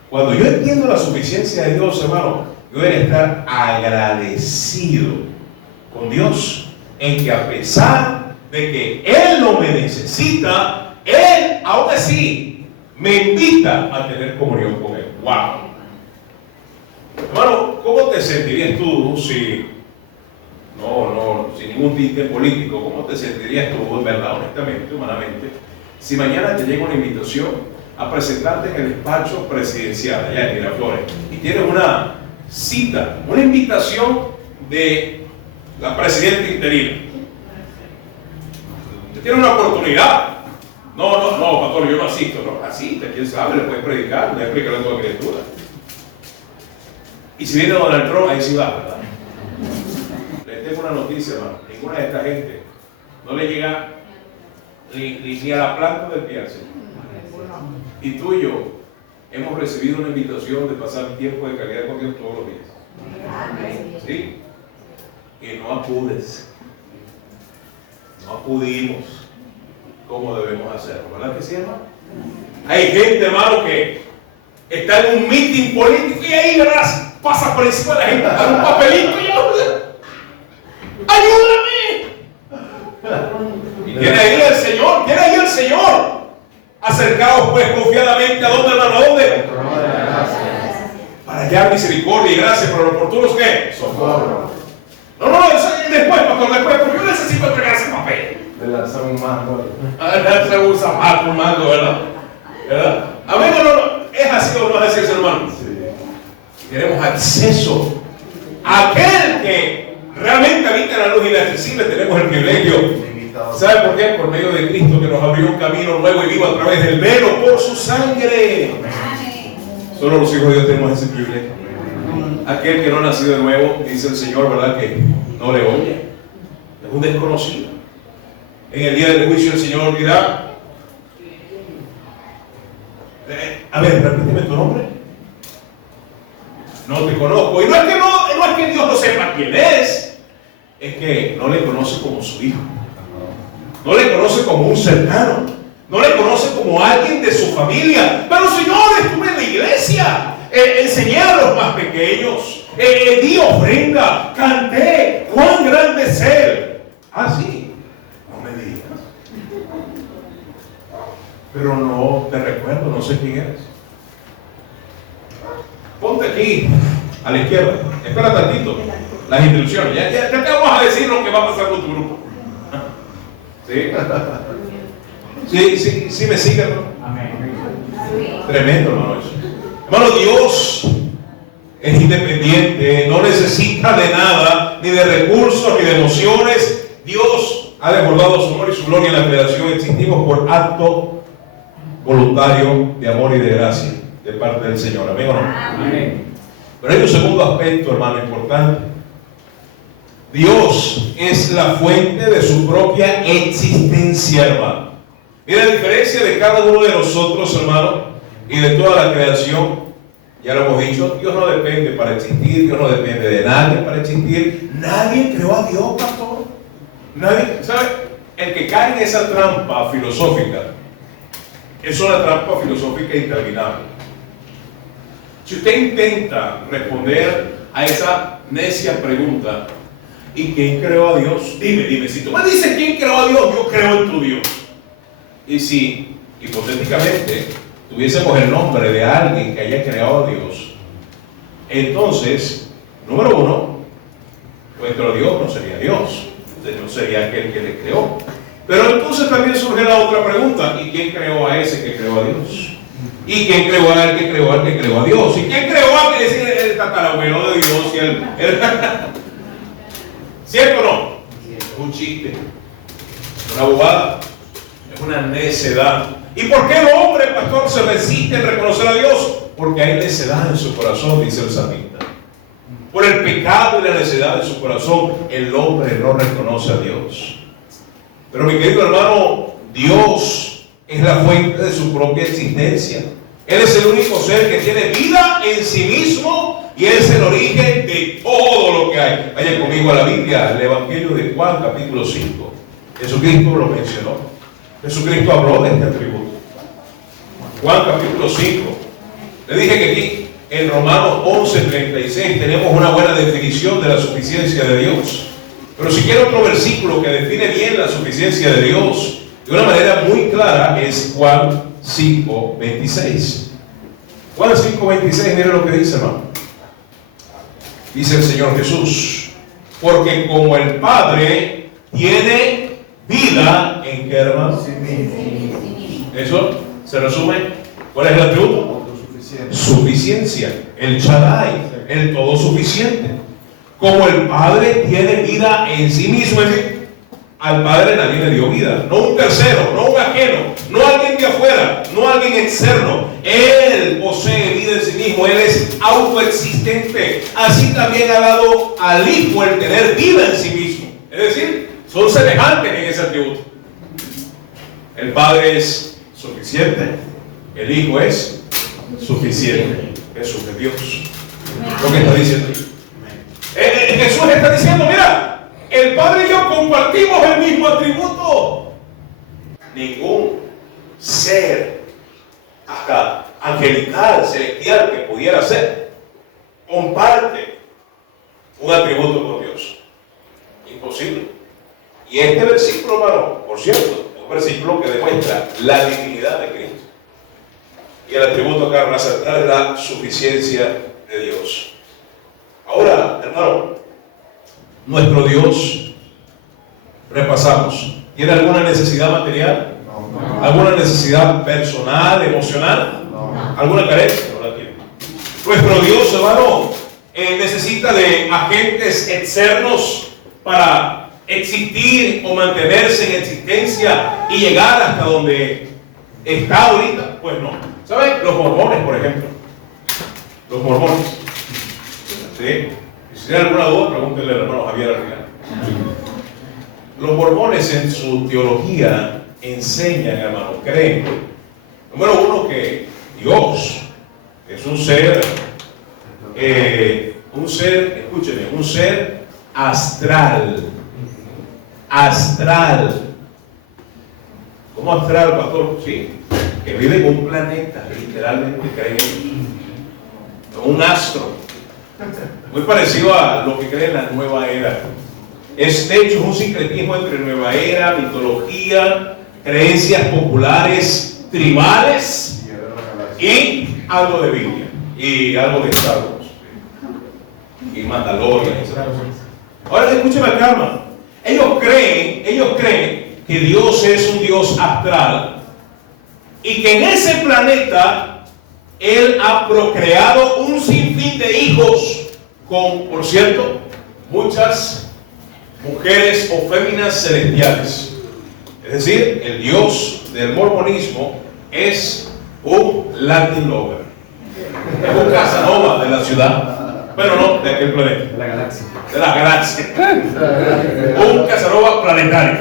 cuando yo entiendo la suficiencia de Dios, hermano, yo voy a estar agradecido con Dios en que a pesar de que Él no me necesita, Él aún así me invita a tener comunión con Él. ¡Wow! Hermano, ¿cómo te sentirías tú si, sin ningún tinte político, cómo te sentirías tú, en verdad, honestamente, humanamente, si mañana te llega una invitación a presentarte en el despacho presidencial allá en Miraflores y tienes una cita, una invitación de la presidenta interina? Te tiene una oportunidad. No, pastor, yo no asisto. No, asiste, quién sabe, le puedes predicar, le explicarle a toda criatura. Y si viene Donald Trump, ahí sí va, ¿verdad? Les tengo una noticia, hermano. Ninguna de esta gente no le llega ni a la planta del pie al Señor. Y tú y yo hemos recibido una invitación de pasar tiempo de calidad con Dios todos los días. ¿Sí? Y no acudes. No acudimos como debemos hacerlo. ¿Verdad que sí, hermano? Hay gente, hermano, que está en un meeting político y ahí, ¿verdad?, pasa por encima de la gente con un papelito y ¡ayúdame! Y tiene ahí el Señor. Acercaos pues confiadamente a dónde, hermano, ¿a dónde? Para hallar misericordia y gracia para los oportunos, ¿qué? Socorro. No, eso es después, pastor, porque yo necesito entregar ese papel. Le lanzan un mango. Se usa más un mango, ¿verdad? Amigo, no, ¿es así o no es así, hermano? Sí. Tenemos acceso a aquel que realmente habita en la luz inaccesible. Tenemos el privilegio. ¿Sabe por qué? Por medio de Cristo, que nos abrió un camino nuevo y vivo a través del velo por su sangre. Solo los hijos de Dios tenemos ese privilegio. Aquel que no ha nacido de nuevo, dice el Señor, ¿verdad?, que no le oye. Es un desconocido. En el día del juicio el Señor dirá, a ver, repíteme tu nombre. No te conozco. Y no es que Dios no sepa quién es que no le conoce como su hijo. No le conoce como un cercano. No le conoce como alguien de su familia. Pero Señor, estuve en la iglesia. Enseñé a los más pequeños. Di ofrenda. Canté. ¡Cuán grande es Él! Ah, sí. No me digas. Pero no te recuerdo, no sé quién eres. Ponte aquí, a la izquierda. Espera tantito. Las instrucciones. Ya te vamos a decir lo que va a pasar con tu grupo. ¿Sí? Sí me sigue, hermano. Amén. Tremendo, hermano, eso. Hermano, Dios es independiente, no necesita de nada, ni de recursos, ni de emociones. Dios ha desbordado su amor y su gloria en la creación. Existimos por acto voluntario de amor y de gracia de parte del Señor. ¿Amén o no? Amén. Pero hay un segundo aspecto, hermano, importante. Dios es la fuente de su propia existencia, hermano. Mira, a diferencia de cada uno de nosotros, hermano, y de toda la creación, ya lo hemos dicho, Dios no depende para existir, Dios no depende de nadie para existir. Nadie creó a Dios, pastor. Nadie, ¿sabe? El que cae en esa trampa filosófica es una trampa filosófica interminable. Si usted intenta responder a esa necia pregunta, ¿y quién creó a Dios? Dime, si tú me dices quién creó a Dios, yo creo en tu Dios. Y si, hipotéticamente, tuviésemos el nombre de alguien que haya creado a Dios, entonces, número uno, nuestro Dios no sería Dios, no sería aquel que le creó. Pero entonces también surge la otra pregunta: ¿y quién creó a ese que creó a Dios? ¿Y quién creó a él que creó al que creó a Dios? ¿Y quién creó a aquel que es el tatarabuelo de Dios? Y el ¿cierto o no? Es un chiste, una bobada, es una necedad. ¿Y por qué el hombre, pastor, se resiste en reconocer a Dios? Porque hay necedad en su corazón, dice el salmista. Por el pecado y la necedad de su corazón, el hombre no reconoce a Dios. Pero mi querido hermano, Dios es la fuente de su propia existencia. Él es el único ser que tiene vida en sí mismo y es el origen de todo lo que hay. Vaya conmigo a la Biblia, al Evangelio de Juan, capítulo 5. Jesucristo lo mencionó. Jesucristo habló de este atributo. Juan, capítulo 5. Le dije que aquí, en Romanos 11:36, tenemos una buena definición de la suficiencia de Dios. Pero si quiere otro versículo que define bien la suficiencia de Dios de una manera muy clara, es Juan 5:26. Juan 5:26, mire lo que dice, hermano. Dice el Señor Jesús: porque como el Padre tiene vida, ¿en qué, hermano? Eso se resume. ¿Cuál es el atributo? Suficiencia. El Shaddai, el todo suficiente. Como el Padre tiene vida en sí mismo, es decir, al Padre nadie le dio vida, no un tercero, no un ajeno, no alguien de afuera, no alguien externo. Él posee vida en sí mismo, Él es autoexistente. Así también ha dado al Hijo el tener vida en sí mismo. Es decir, son semejantes en ese atributo. El Padre es suficiente, el Hijo es suficiente. Jesús es Dios. Lo que está diciendo Jesús está diciendo: mira, el Padre y yo compartimos el mismo atributo. Ningún ser, hasta angelical, celestial, que pudiera ser, comparte un atributo con Dios. Imposible. Y este versículo, hermano, por cierto, es un versículo que demuestra la divinidad de Cristo. Y el atributo acá más central es la suficiencia de Dios. Ahora, hermano, nuestro Dios, repasamos, ¿tiene alguna necesidad material? No. ¿Alguna necesidad personal, emocional? No. ¿Alguna carencia? No la tiene. Nuestro Dios, hermano, necesita de agentes externos para existir o mantenerse en existencia y llegar hasta donde está ahorita. Pues no. ¿Saben? Los mormones, por ejemplo. Los mormones. ¿Sí? Si tienen alguna duda, pregúntenle al hermano Javier al final. Los mormones en su teología enseñan, hermano, creen, número uno, que Dios es un ser, escúchenme, un ser astral. Astral. ¿Cómo astral, pastor? Sí, que vive en un planeta, literalmente creen en un astro. Muy parecido a lo que cree en la nueva era. De hecho, es un sincretismo entre nueva era, mitología, creencias populares, tribales y algo de Biblia y algo de Star Wars y Mandalorian. Ahora escúcheme acá, hermano. Ellos creen que Dios es un Dios astral y que en ese planeta Él ha procreado un sinfín de hijos con, por cierto, muchas mujeres o féminas celestiales. Es decir, el Dios del mormonismo es un Latin lover, un Casanova de la ciudad, pero no de aquel planeta, De la galaxia. de la galaxia, un Casanova planetario.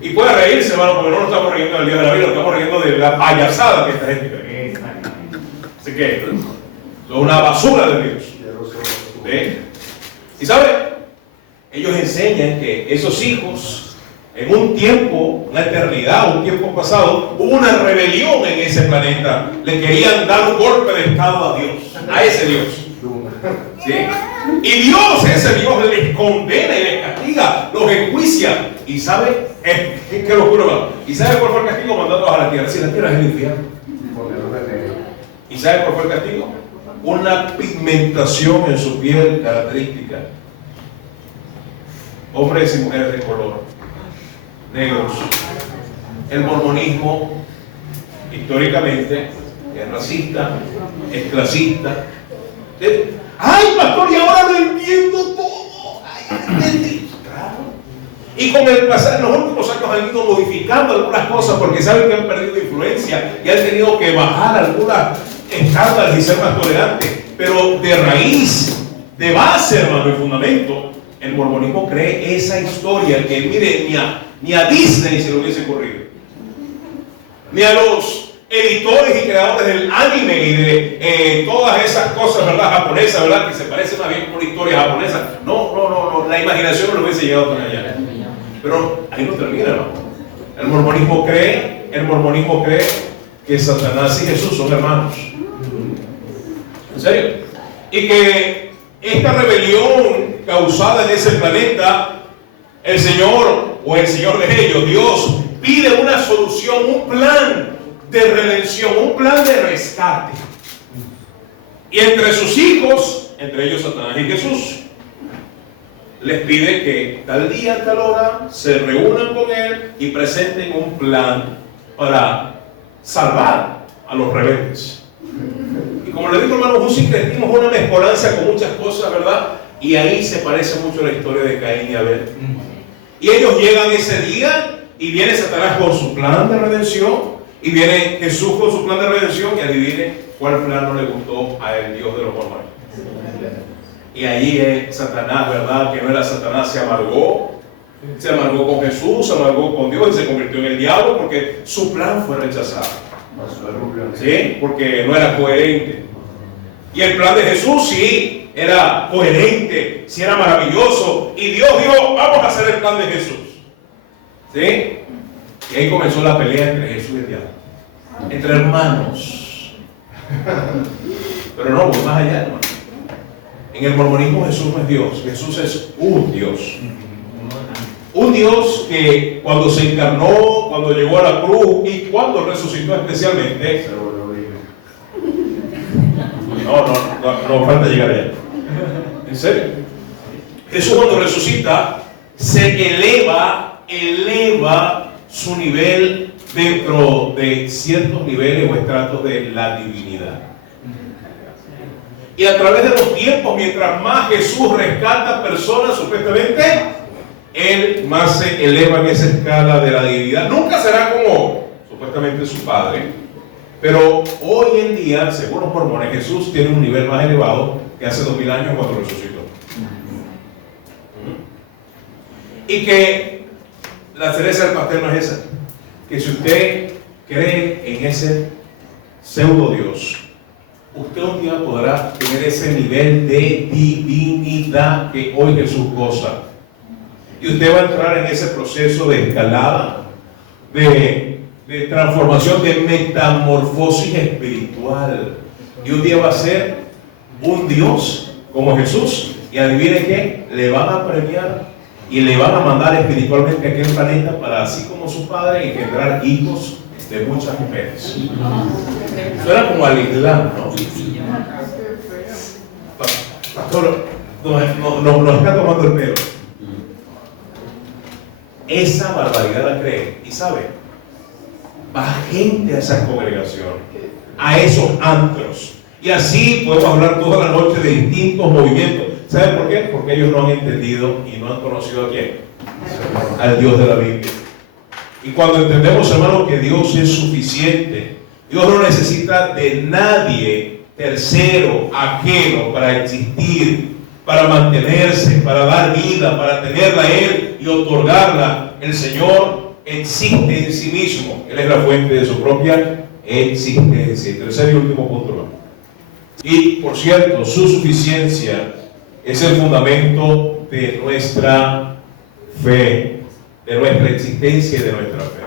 Y puede reírse, hermano, porque no nos estamos riendo del día de la vida, nos estamos riendo de la payasada que esta gente cree. Así que son una basura de Dios. ¿Sí? Y sabe, ellos enseñan que esos hijos, en un tiempo, una eternidad, un tiempo pasado, hubo una rebelión en ese planeta. Le querían dar un golpe de estado a Dios, a ese Dios. ¿Sí? Y Dios, ese Dios, les condena y les castiga, los enjuicia. ¿Y sabe? ¿Qué locura, hermano? ¿Y sabe cuál fue el castigo? Mandándolos a la tierra. Si la tierra es el infierno. ¿Y sabe cuál fue el castigo? Una pigmentación en su piel característica. Hombres y mujeres de color, negros. El mormonismo, históricamente, es racista, es clasista. ¿Sí? ¡Ay, pastor! Y ahora lo entiendo todo. ¡Ay, entendí! Claro. Y con el pasar, en los últimos años han ido modificando algunas cosas porque saben que han perdido influencia y han tenido que bajar algunas estándares y ser más tolerantes. Pero de raíz, de base, hermano, y fundamento, el mormonismo cree esa historia que, mire, ni a Disney se le hubiese ocurrido, ni a los editores y creadores del anime y de todas esas cosas, ¿verdad?, japonesas, ¿verdad?, que se parecen más bien por historia japonesa. No, la imaginación no lo hubiese llegado tan allá. Pero ahí no termina, hermano. El mormonismo cree que Satanás y Jesús son hermanos. ¿En serio? Y que esta rebelión causada en ese planeta, el Señor de ellos, Dios, pide una solución, un plan de redención, un plan de rescate. Y entre sus hijos, entre ellos Satanás y Jesús, les pide que tal día, tal hora, se reúnan con Él y presenten un plan para salvar a los rebeldes. Y como le digo, hermanos, un sincretismo es una mezcolanza con muchas cosas, ¿verdad? Y ahí se parece mucho la historia de Caín y Abel. Y ellos llegan ese día y viene Satanás con su plan de redención y viene Jesús con su plan de redención, y adivine cuál plan no le gustó al Dios de los mormones. Y allí Satanás, ¿verdad? Que no era Satanás, se amargó con Jesús, se amargó con Dios y se convirtió en el diablo porque su plan fue rechazado. ¿Sí? Porque no era coherente. Y el plan de Jesús sí era coherente, sí era maravilloso. Y Dios dijo, vamos a hacer el plan de Jesús. ¿Sí? Y ahí comenzó la pelea entre Jesús y el diablo. Entre hermanos. Pero no, voy más allá, hermano. En el mormonismo Jesús no es Dios, Jesús es un Dios. Un Dios que cuando se encarnó, cuando llegó a la cruz y cuando resucitó especialmente, no falta llegar allá. ¿En serio? Jesús cuando resucita se eleva su nivel dentro de ciertos niveles o estratos de la divinidad. Y a través de los tiempos, mientras más Jesús rescata personas, supuestamente, Él más se eleva en esa escala de la divinidad. Nunca será como, supuestamente, su Padre. Pero hoy en día, según los mormones, Jesús tiene un nivel más elevado que hace 2000 años cuando resucitó. Y que la cereza del pastel no es esa. Que si usted cree en ese pseudo Dios, usted un día podrá tener ese nivel de divinidad que hoy Jesús goza. Y usted va a entrar en ese proceso de escalada, de transformación, de metamorfosis espiritual. Y un día va a ser un Dios como Jesús. Y adivine qué, le van a premiar y le van a mandar espiritualmente a aquel planeta para, así como su padre, engendrar hijos de muchas mujeres. Suena como al Islam, ¿no? Pastor, nos está tomando el pelo. Esa barbaridad la cree. Y sabe, va gente a esas congregaciones, a esos antros. Y así podemos hablar toda la noche de distintos movimientos. ¿Saben por qué? Porque ellos no han entendido y no han conocido a quién, al Dios de la Biblia. Y cuando entendemos, hermano, que Dios es suficiente, Dios no necesita de nadie tercero, ajeno, para existir, para mantenerse, para dar vida, para tenerla a Él y otorgarla. El Señor existe en sí mismo. Él es la fuente de su propia existencia. Tercer y último punto, hermano. Y, por cierto, su suficiencia es el fundamento de nuestra fe, de nuestra existencia y de nuestra fe.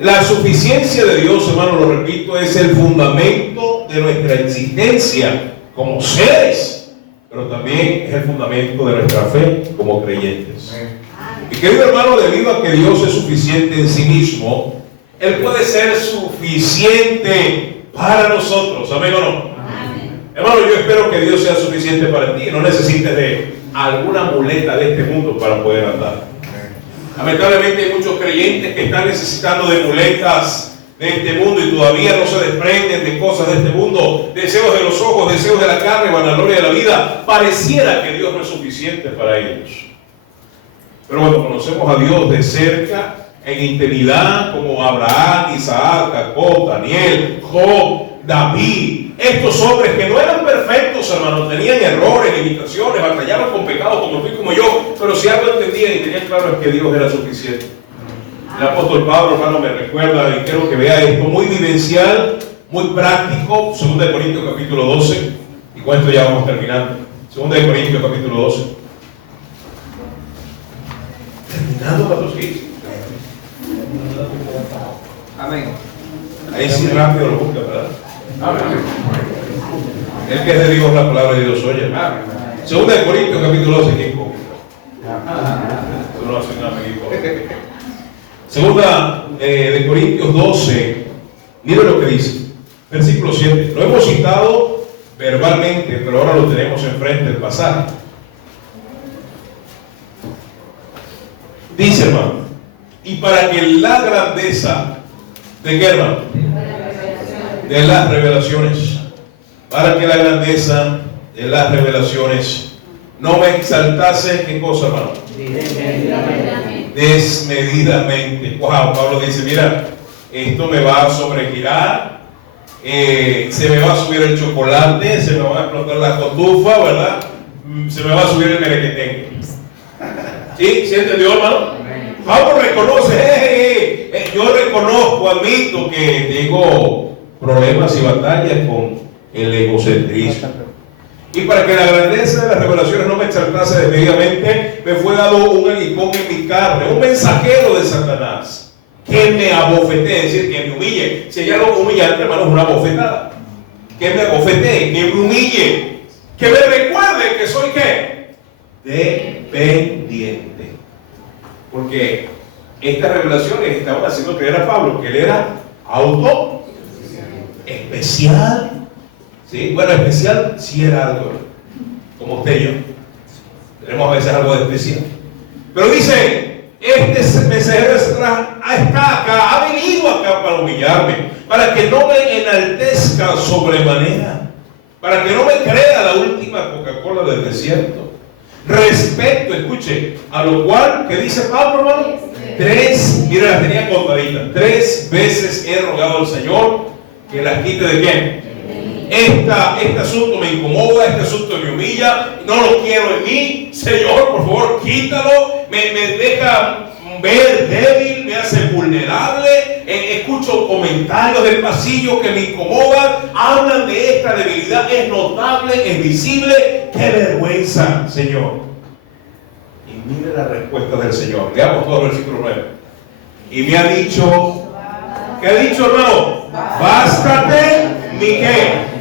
La suficiencia de Dios, hermano, lo repito, es el fundamento de nuestra existencia como seres, pero también es el fundamento de nuestra fe como creyentes. Mi querido hermano, debido a que Dios es suficiente en sí mismo, Él puede ser suficiente para nosotros. ¿Amén o no? Amén. Hermano, yo espero que Dios sea suficiente para ti. No necesites de alguna muleta de este mundo para poder andar. Lamentablemente hay muchos creyentes que están necesitando de muletas de este mundo y todavía no se desprenden de cosas de este mundo, deseos de los ojos, deseos de la carne, vanagloria de la vida. Pareciera que Dios no es suficiente para ellos. Pero bueno, conocemos a Dios de cerca, en intimidad, como Abraham, Isaac, Jacob, Daniel, Job, David. Estos hombres que no eran perfectos, hermanos, tenían errores, limitaciones, batallaban con pecados como tú y como yo, pero si algo entendían y tenían claro es que Dios era suficiente. El apóstol Pablo, hermano, me recuerda, y quiero que vea esto, muy vivencial, muy práctico, 2 Corintios capítulo 12, y con esto ya vamos terminando. 2 Corintios capítulo 12. Terminando, patrocinio. Amén. Ahí sí rápido lo busca, ¿verdad? Amén. El que es de Dios, la palabra de Dios oye. Amén. 2 Corintios capítulo 12, ¿quién copia? Tú no haces nada, amiguito. Segunda de Corintios 12, mire lo que dice, versículo 7. Lo hemos citado verbalmente, pero ahora lo tenemos enfrente del pasaje. Dice, hermano, y para que la grandeza de qué, hermano, de las revelaciones, para que la grandeza de las revelaciones no me exaltase, ¿qué cosa, hermano? Desmedidamente. Wow, Pablo dice, mira, esto me va a sobregirar, se me va a subir el chocolate, se me va a explotar la cotufa, ¿verdad? Se me va a subir el merequetengue. ¿Sí? ¿Sí entendió, hermano? Pablo reconoce, yo reconozco, admito que tengo problemas y batallas con el egocentrismo. Y para que la grandeza de las revelaciones no me exaltase desmedidamente, me fue dado un aguijón en mi carne, un mensajero de Satanás, que me abofetee, es decir, que me humille. Si hay algo humillante, hermano, es una bofetada. Que me abofetee, que me humille, que me recuerde que soy ¿qué? Dependiente. Porque estas revelaciones estaban haciendo creer a Pablo que él era auto especial. ¿Sí? Bueno, especial sí era algo, como usted y yo. Tenemos a veces algo de especial. Pero dice, este mensajero de Satanás está acá, ha venido acá para humillarme, para que no me enaltezca sobremanera, para que no me crea la última Coca-Cola del desierto. Respecto, escuche, a lo cual, ¿qué dice Pablo, hermano? Mira, las tenía contaditas. 3 veces he rogado al Señor que las quite de quién. Este asunto me incomoda, este asunto me humilla, no lo quiero en mí. Señor, por favor, quítalo. Me deja ver débil, me hace vulnerable. Escucho comentarios del pasillo que me incomodan, hablan de esta debilidad, es notable, es visible. ¡Qué vergüenza, Señor! Y mire la respuesta del Señor. Leamos todo el versículo 9. Y me ha dicho, ¿qué ha dicho, hermano? Bástate mi qué.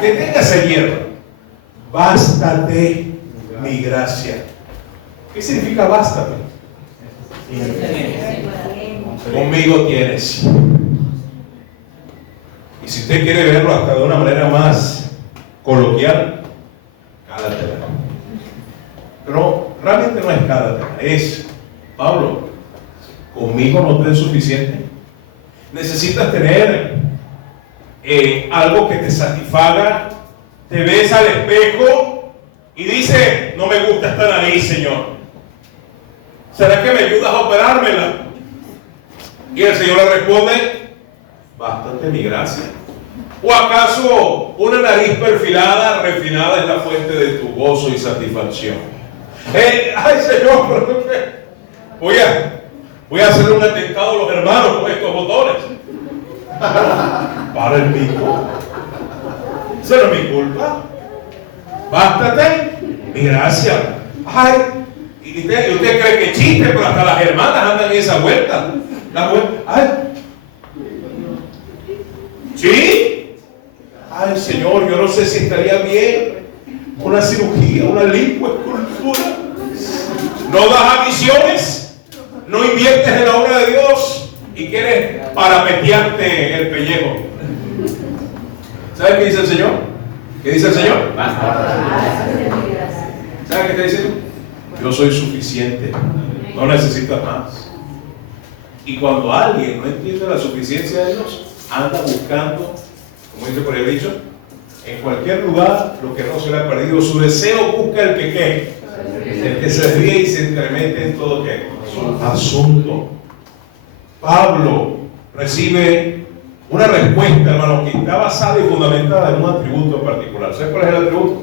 Deténgase, hierro. Bástate mi gracia. ¿Qué significa bástate? Conmigo tienes. Y si usted quiere verlo hasta de una manera más coloquial, cádatela. Pero realmente no es cádatela, es Pablo, conmigo no te es suficiente. Necesitas tener algo que te satisfaga. Te ves al espejo y dice, no me gusta esta nariz, Señor. ¿Será que me ayudas a operármela? Y el Señor le responde, bástate mi gracia. ¿O acaso una nariz perfilada, refinada es la fuente de tu gozo y satisfacción? Ay, Señor, pero voy a hacer un atentado a los hermanos con estos botones. Para el pico. Eso no es mi culpa. Bástate mi gracia. Ay, y usted cree que chiste, pero hasta las hermanas andan en esa vuelta. Ay. ¿Sí? Ay, Señor, yo no sé si estaría bien una cirugía, una lipoescultura. No das a misiones, no inviertes en la obra de Dios y quieres parapetearte el pellejo. ¿Sabes qué dice el Señor? ¿Qué dice el Señor? ¿Sabes qué está diciendo? Yo soy suficiente, no necesitas más. Y cuando alguien no entiende la suficiencia de Dios, anda buscando, como dice por el dicho, en cualquier lugar lo que no se le ha perdido. Su deseo busca el que qué, el que se ríe y se entremete en todo qué asunto. Pablo recibe una respuesta, hermano, que está basada y fundamentada en un atributo en particular. ¿Sabes cuál es el atributo?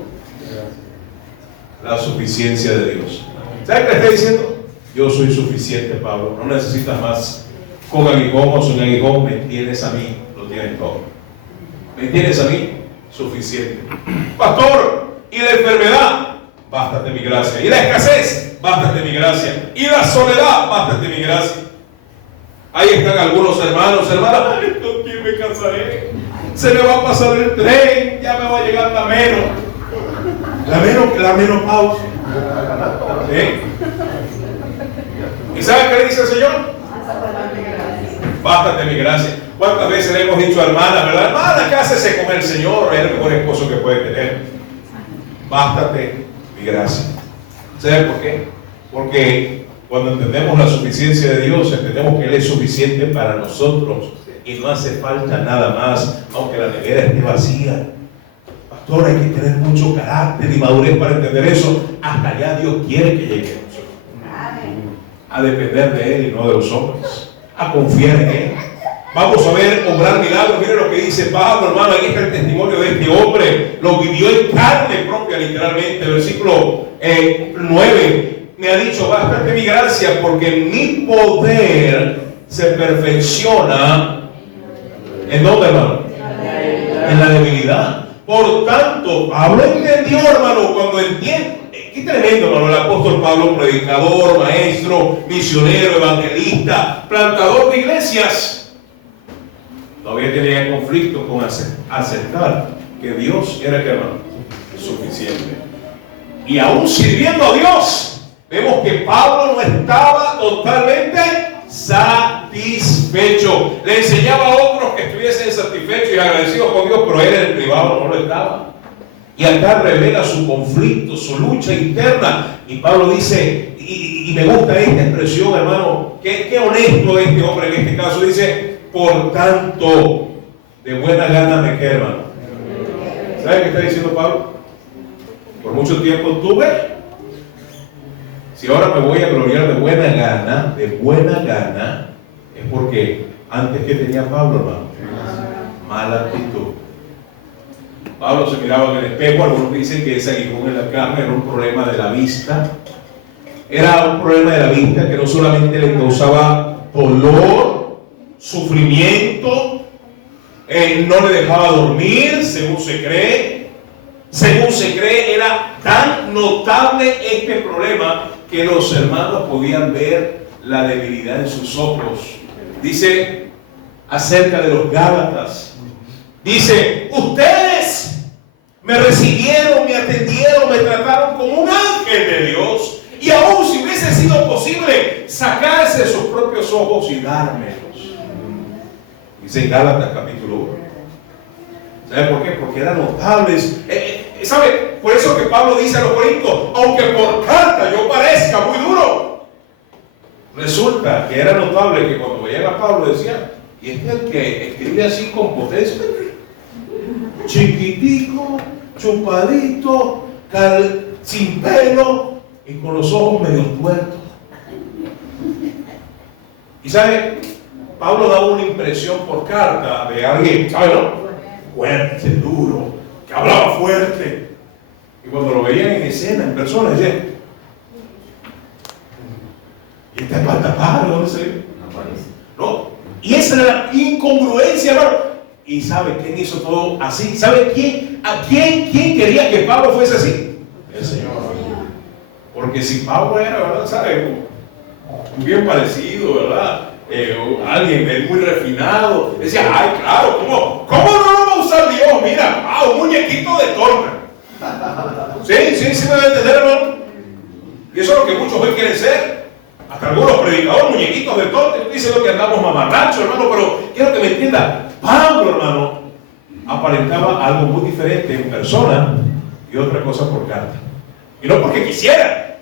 La suficiencia de Dios. ¿Sabes qué le está diciendo? Yo soy suficiente, Pablo, no necesitas más. Con aguijón o sin aguijón, me tienes a mí, lo tienes todo. ¿Me tienes a mí? Suficiente. Pastor, ¿y la enfermedad? Bástate mi gracia. ¿Y la escasez? Bástate mi gracia. ¿Y la soledad? Bástate mi gracia. Ahí están algunos hermanos, hermanas, ay, ¿con quién me casaré? Se me va a pasar el tren, ya me va a llegar la menopausia. ¿Eh? ¿Y sabes qué le dice el Señor? Bástate mi gracia. ¿Cuántas veces le hemos dicho a hermanas, verdad? Hermana, cásese con el Señor, es el mejor esposo que puede tener. Bástate mi gracia. ¿Sabes por qué? Porque cuando entendemos la suficiencia de Dios, entendemos que Él es suficiente para nosotros y no hace falta nada más, aunque la nevera esté vacía. Pastor, hay que tener mucho carácter y madurez para entender eso. Hasta allá Dios quiere que lleguemos a depender de Él y no de los hombres, a confiar en Él. Vamos a ver obrar milagros. Mire lo que dice Pablo, hermano. Aquí está el testimonio de este hombre. Lo vivió en carne propia, literalmente. Versículo 9. Me ha dicho, bástate mi gracia, porque mi poder se perfecciona. ¿En dónde, hermano? En la debilidad. Por tanto, Pablo entendió, hermano, cuando entiende. Qué tremendo, hermano, el apóstol Pablo, predicador, maestro, misionero, evangelista, plantador de iglesias. Todavía tenía conflicto con aceptar que Dios era, ¿qué, hermano? Suficiente. Y aún sirviendo a Dios, vemos que Pablo no estaba totalmente satisfecho. Le enseñaba a otros que estuviesen satisfechos y agradecidos con Dios, pero él en el privado no lo estaba. Y acá revela su conflicto, su lucha interna. Y Pablo dice, y me gusta esta expresión, hermano, qué honesto este hombre en este caso. Dice, por tanto, de buena gana me quedo, hermano. ¿Sabe qué está diciendo Pablo? Por mucho tiempo tuve. Si ahora me voy a gloriar de buena gana, es porque antes que tenía Pablo, hermano, mala actitud. Pablo se miraba en el espejo. Algunos dicen que ese aguijón en la carne era un problema de la vista. Era un problema de la vista que no solamente le causaba dolor, sufrimiento, no le dejaba dormir, según se cree. Según se cree, era tan notable este problema que los hermanos podían ver la debilidad en sus ojos. Dice acerca de los Gálatas, dice, ustedes me recibieron, me atendieron, me trataron como un ángel de Dios, y aún si hubiese sido posible sacarse sus propios ojos y dármelos. Dice en Gálatas capítulo 1. ¿Sabe por qué? Porque eran notables. ¿Sabe? Por eso que Pablo dice a los corintios, aunque por carta yo parezca muy duro, resulta que era notable que cuando veían a Pablo decían, y este es el que escribe así con potencia, chiquitico, chupadito, sin pelo y con los ojos medio tuertos. Y sabe, Pablo da una impresión por carta de alguien, ¿sabe, no? Fuerte, duro, que hablaba fuerte. Y cuando lo veían en escena, en persona, decían, ¿y este patapá? ¿Dónde se ve? No. Y esa era la incongruencia, hermano. ¿Y sabe quién hizo todo así? ¿Sabe quién? ¿A quién quería que Pablo fuese así? El Señor. Porque si Pablo era, ¿verdad? ¿Sabe? Bien parecido, ¿verdad? Alguien muy refinado. Decía, ay, claro, ¿cómo no lo va a usar Dios? Mira, un muñequito de torta. Sí, me va a entender, hermano. Y eso es lo que muchos hoy quieren ser. Hasta algunos predicadores, muñequitos de torta. Yo dicen que andamos mamarrachos, hermano, pero quiero que me entienda. Pablo, hermano, aparentaba algo muy diferente en persona y otra cosa por carta. Y no porque quisiera.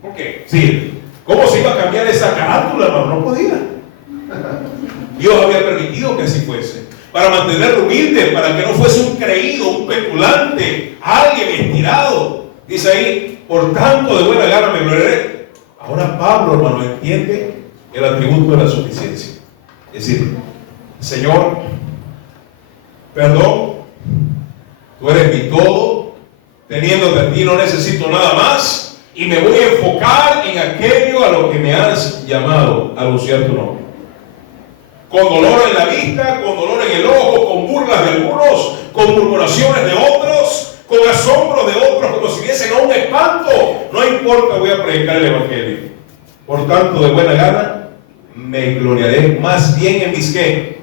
Porque, sí, ¿cómo se iba a cambiar esa carátula, hermano? No podía. Dios había permitido que así fuese. Para mantenerlo humilde, para que no fuese un creído, un petulante, alguien estirado. Dice ahí, por tanto de buena gana me gloriaré. Ahora Pablo, hermano, entiende el atributo de la suficiencia. Es decir, Señor, perdón, tú eres mi todo, teniéndote a ti no necesito nada más y me voy a enfocar en aquello a lo que me has llamado, a anunciar tu nombre. Con dolor en la vista, con dolor en el ojo, con burlas de algunos, con murmuraciones de otros, con asombro de otros, como si viesen a un espanto. No importa, voy a predicar el Evangelio. Por tanto, de buena gana, me gloriaré más bien en mis ¿qué?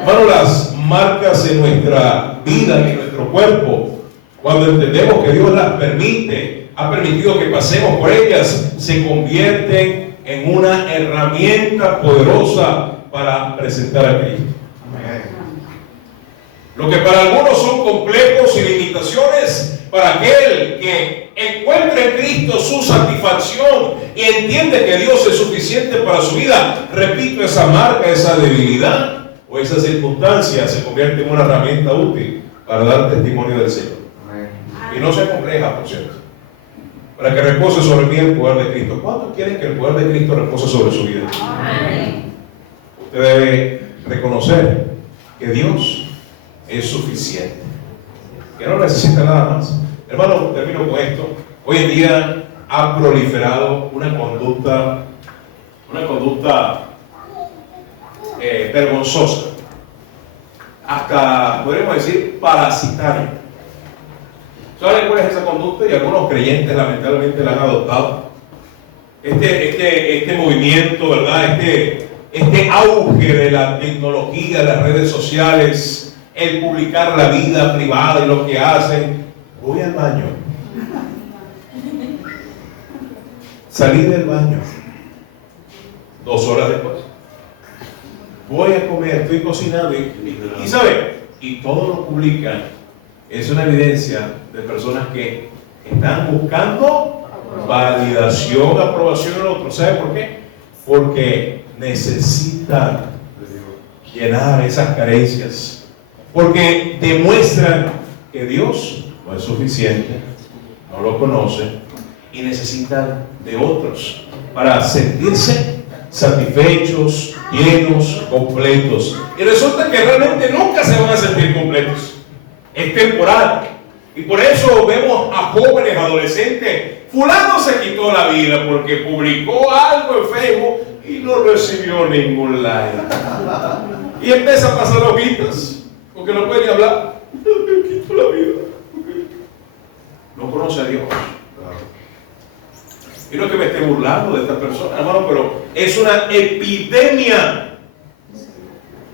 Hermano, las marcas en nuestra vida, en nuestro cuerpo, cuando entendemos que Dios las permite, ha permitido que pasemos por ellas, se convierten en una herramienta poderosa para presentar a Cristo. Lo que para algunos son complejos y limitaciones, para aquel que encuentra en Cristo su satisfacción y entiende que Dios es suficiente para su vida, repito, esa marca, esa debilidad o esa circunstancia se convierte en una herramienta útil para dar testimonio del Señor. Y no sea compleja, por cierto, para que repose sobre mí el poder de Cristo. ¿Cuántos quieren que el poder de Cristo repose sobre su vida? Usted debe reconocer que Dios es suficiente, que no necesita nada más. Hermano, termino con esto. Hoy en día ha proliferado una conducta vergonzosa, hasta podríamos decir parasitaria. ¿Saben cuál es esa conducta? Y algunos creyentes lamentablemente la han adoptado. Este movimiento, ¿verdad? Este auge de la tecnología, las redes sociales, el publicar la vida privada y lo que hacen. Voy al baño. Salí del baño. 2 horas después. Voy a comer, estoy cocinando y ¿sabe? Y todo lo publican. Es una evidencia de personas que están buscando validación, aprobación del otro. ¿Sabe por qué? Porque necesitan llenar esas carencias, porque demuestran que Dios no es suficiente, no lo conocen y necesitan de otros para sentirse satisfechos, llenos, completos. Y resulta que realmente nunca se van a sentir completos. Es temporal. Y por eso vemos a jóvenes, adolescentes. Fulano se quitó la vida porque publicó algo en Facebook y no recibió ningún like. Y empieza a pasar hojitas porque no puede ni hablar. Me quitó la vida. No conoce a Dios. Y no es que me esté burlando de esta persona, hermano, pero es una epidemia.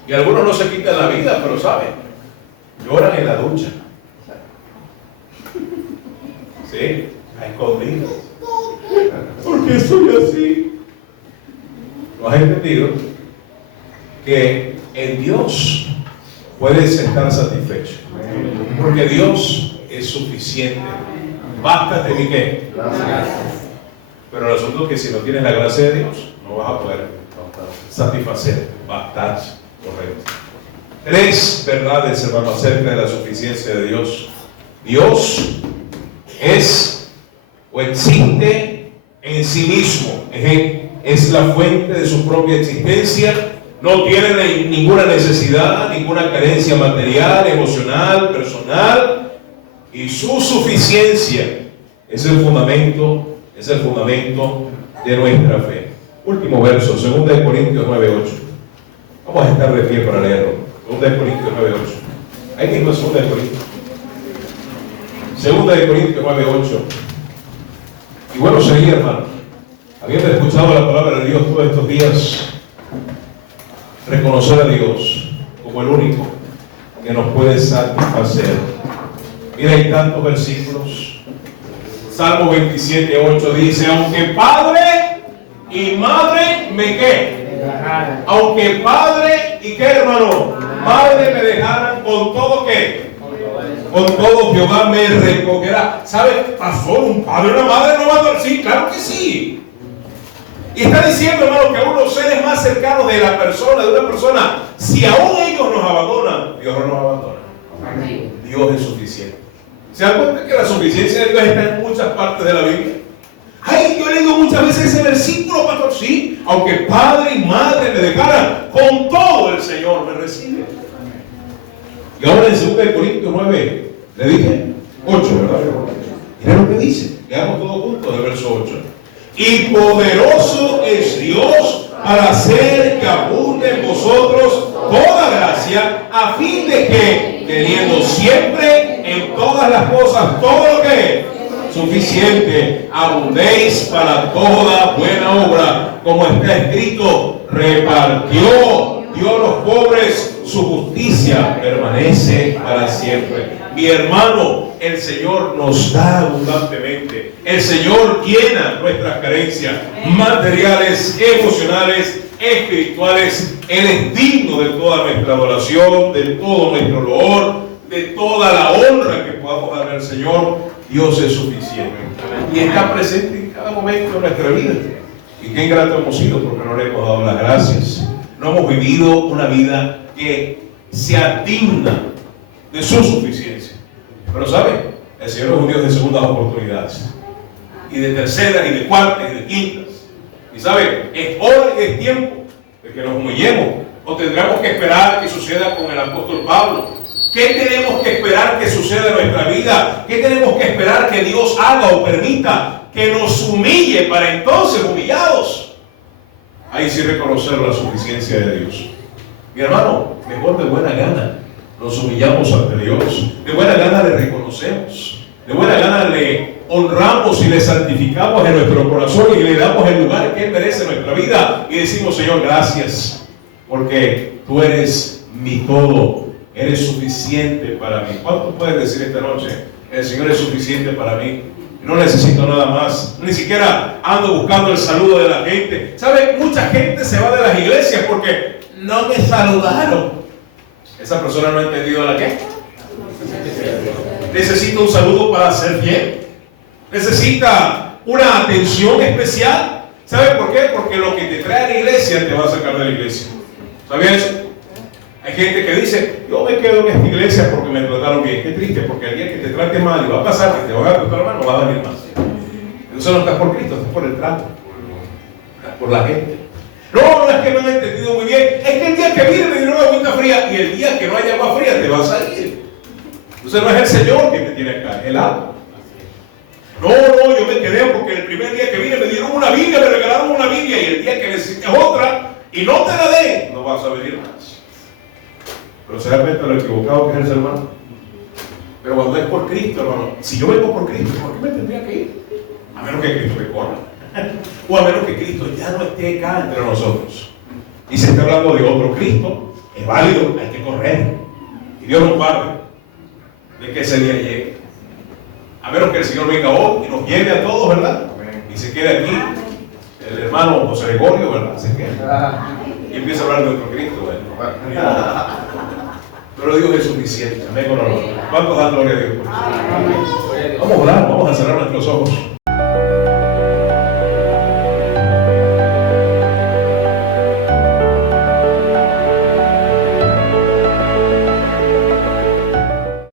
Y algunos no se quitan la vida, pero saben, lloran en la ducha. Sí, a escondidas. ¿Por qué soy así? ¿No has entendido? Que en Dios puedes estar satisfecho. Porque Dios es suficiente. Bástate de qué. Pero el asunto es que si no tienes la gracia de Dios, no vas a poder satisfacer, bastar, correcto. 3 verdades, hermano, acerca de la suficiencia de Dios. Dios es o existe en sí mismo, es la fuente de su propia existencia, no tiene ninguna necesidad, ninguna carencia material, emocional, personal, y su suficiencia es el fundamento de nuestra fe. Último verso, 2 Corintios 9:8. Vamos a estar de pie para leerlo. 2 Corintios 9:8. Ahí mismo es 2 Corintios. 2 Corintios 9:8. Y bueno sería, hermano, habiendo escuchado la palabra de Dios todos estos días, reconocer a Dios como el único que nos puede satisfacer. Mira, hay tantos versículos. Salmo 27:8 dice: aunque padre y madre me ¿qué? Aunque padre y ¿qué, hermano? Madre me dejaran, con todo ¿qué? Con todo Jehová me recogerá. ¿Sabe, pastor? ¿Un padre y una madre no van a...? Sí, claro que sí. Y está diciendo, hermano, que aún los seres más cercanos de la persona, de una persona, si aún ellos nos abandonan, Dios no nos abandona. Dios es suficiente. ¿Se dan cuenta que la suficiencia de Dios está en muchas partes de la Biblia? Ay, yo he leído muchas veces ese versículo, pastor. Sí, aunque padre y madre me dejaran, con todo el Señor me recibe. Y ahora en 2 Corintios 9, le dije 8, ¿verdad? Mira lo que dice. Leamos todos juntos el verso 8. Y poderoso es Dios para hacer que abunde en vosotros toda gracia, a fin de que, teniendo siempre en todas las cosas todo lo que es suficiente, abundéis para toda buena obra, como está escrito: repartió Dios a los pobres, su justicia permanece para siempre. Mi hermano, el Señor nos da abundantemente. El Señor llena nuestras carencias materiales, emocionales, espirituales. Él es digno de toda nuestra adoración, de todo nuestro loor, de toda la honra que podamos darle al Señor. Dios es suficiente y está presente en cada momento de nuestra vida. Y qué ingrato hemos sido porque no le hemos dado las gracias. No hemos vivido una vida que sea digna de su suficiencia. Pero ¿sabe? El Señor es un Dios de segundas oportunidades, y de terceras, y de cuartas, y de quintas. Y ¿sabe? Es hora y es tiempo de que nos humillemos, o tendremos que esperar que suceda con el apóstol Pablo. ¿Qué tenemos que esperar que suceda en nuestra vida? ¿Qué tenemos que esperar que Dios haga o permita que nos humille para entonces, humillados, ahí sí reconocer la suficiencia de Dios? Mi hermano, mejor de buena gana nos humillamos ante Dios, de buena gana le reconocemos, de buena gana le honramos y le santificamos en nuestro corazón y le damos el lugar que Él merece en nuestra vida y decimos: Señor, gracias, porque tú eres mi todo, eres suficiente para mí. ¿Cuánto puedes decir esta noche? El Señor es suficiente para mí, no necesito nada más, ni siquiera ando buscando el saludo de la gente. ¿Sabe? Mucha gente se va de las iglesias porque no me saludaron. Esa persona no ha entendido a la qué. Necesita un saludo para ser bien. Necesita una atención especial. ¿Sabe por qué? Porque lo que te trae a la iglesia te va a sacar de la iglesia. ¿Sabías eso? Hay gente que dice: yo me quedo en esta iglesia porque me trataron bien. Qué triste, porque el día que te trate mal y va a pasar que te van a tratar mal, no va a venir más. Entonces no estás por Cristo, estás por el trato, estás por la gente. No es que no han entendido muy bien. Es que el día que viene me dieron agüita fría, y el día que no haya agua fría te vas a ir. Entonces no es el Señor que te tiene acá, es el agua. No, yo me quedé porque el primer día que vine me dieron una Biblia, me regalaron una Biblia, y el día que necesites otra y no te la dé, no vas a venir más. Pero se da cuenta lo equivocado que es el ser humano. Pero cuando es por Cristo, hermano, si yo vengo por Cristo, ¿por qué me tendría que ir? A menos que Cristo me corra. O a menos que Cristo ya no esté acá entre nosotros. Y se está hablando de otro Cristo, es válido, hay que correr. Y Dios nos guarde de que ese día llegue. A menos que el Señor venga hoy y nos lleve a todos, ¿verdad? Y se quede aquí el hermano José Gregorio, ¿verdad? Se queda. Y empieza a hablar de otro Cristo, ¿verdad? Pero Dios es suficiente. Amén o no. ¿Cuántos dan gloria a Dios? Vamos a orar, vamos a cerrar nuestros ojos.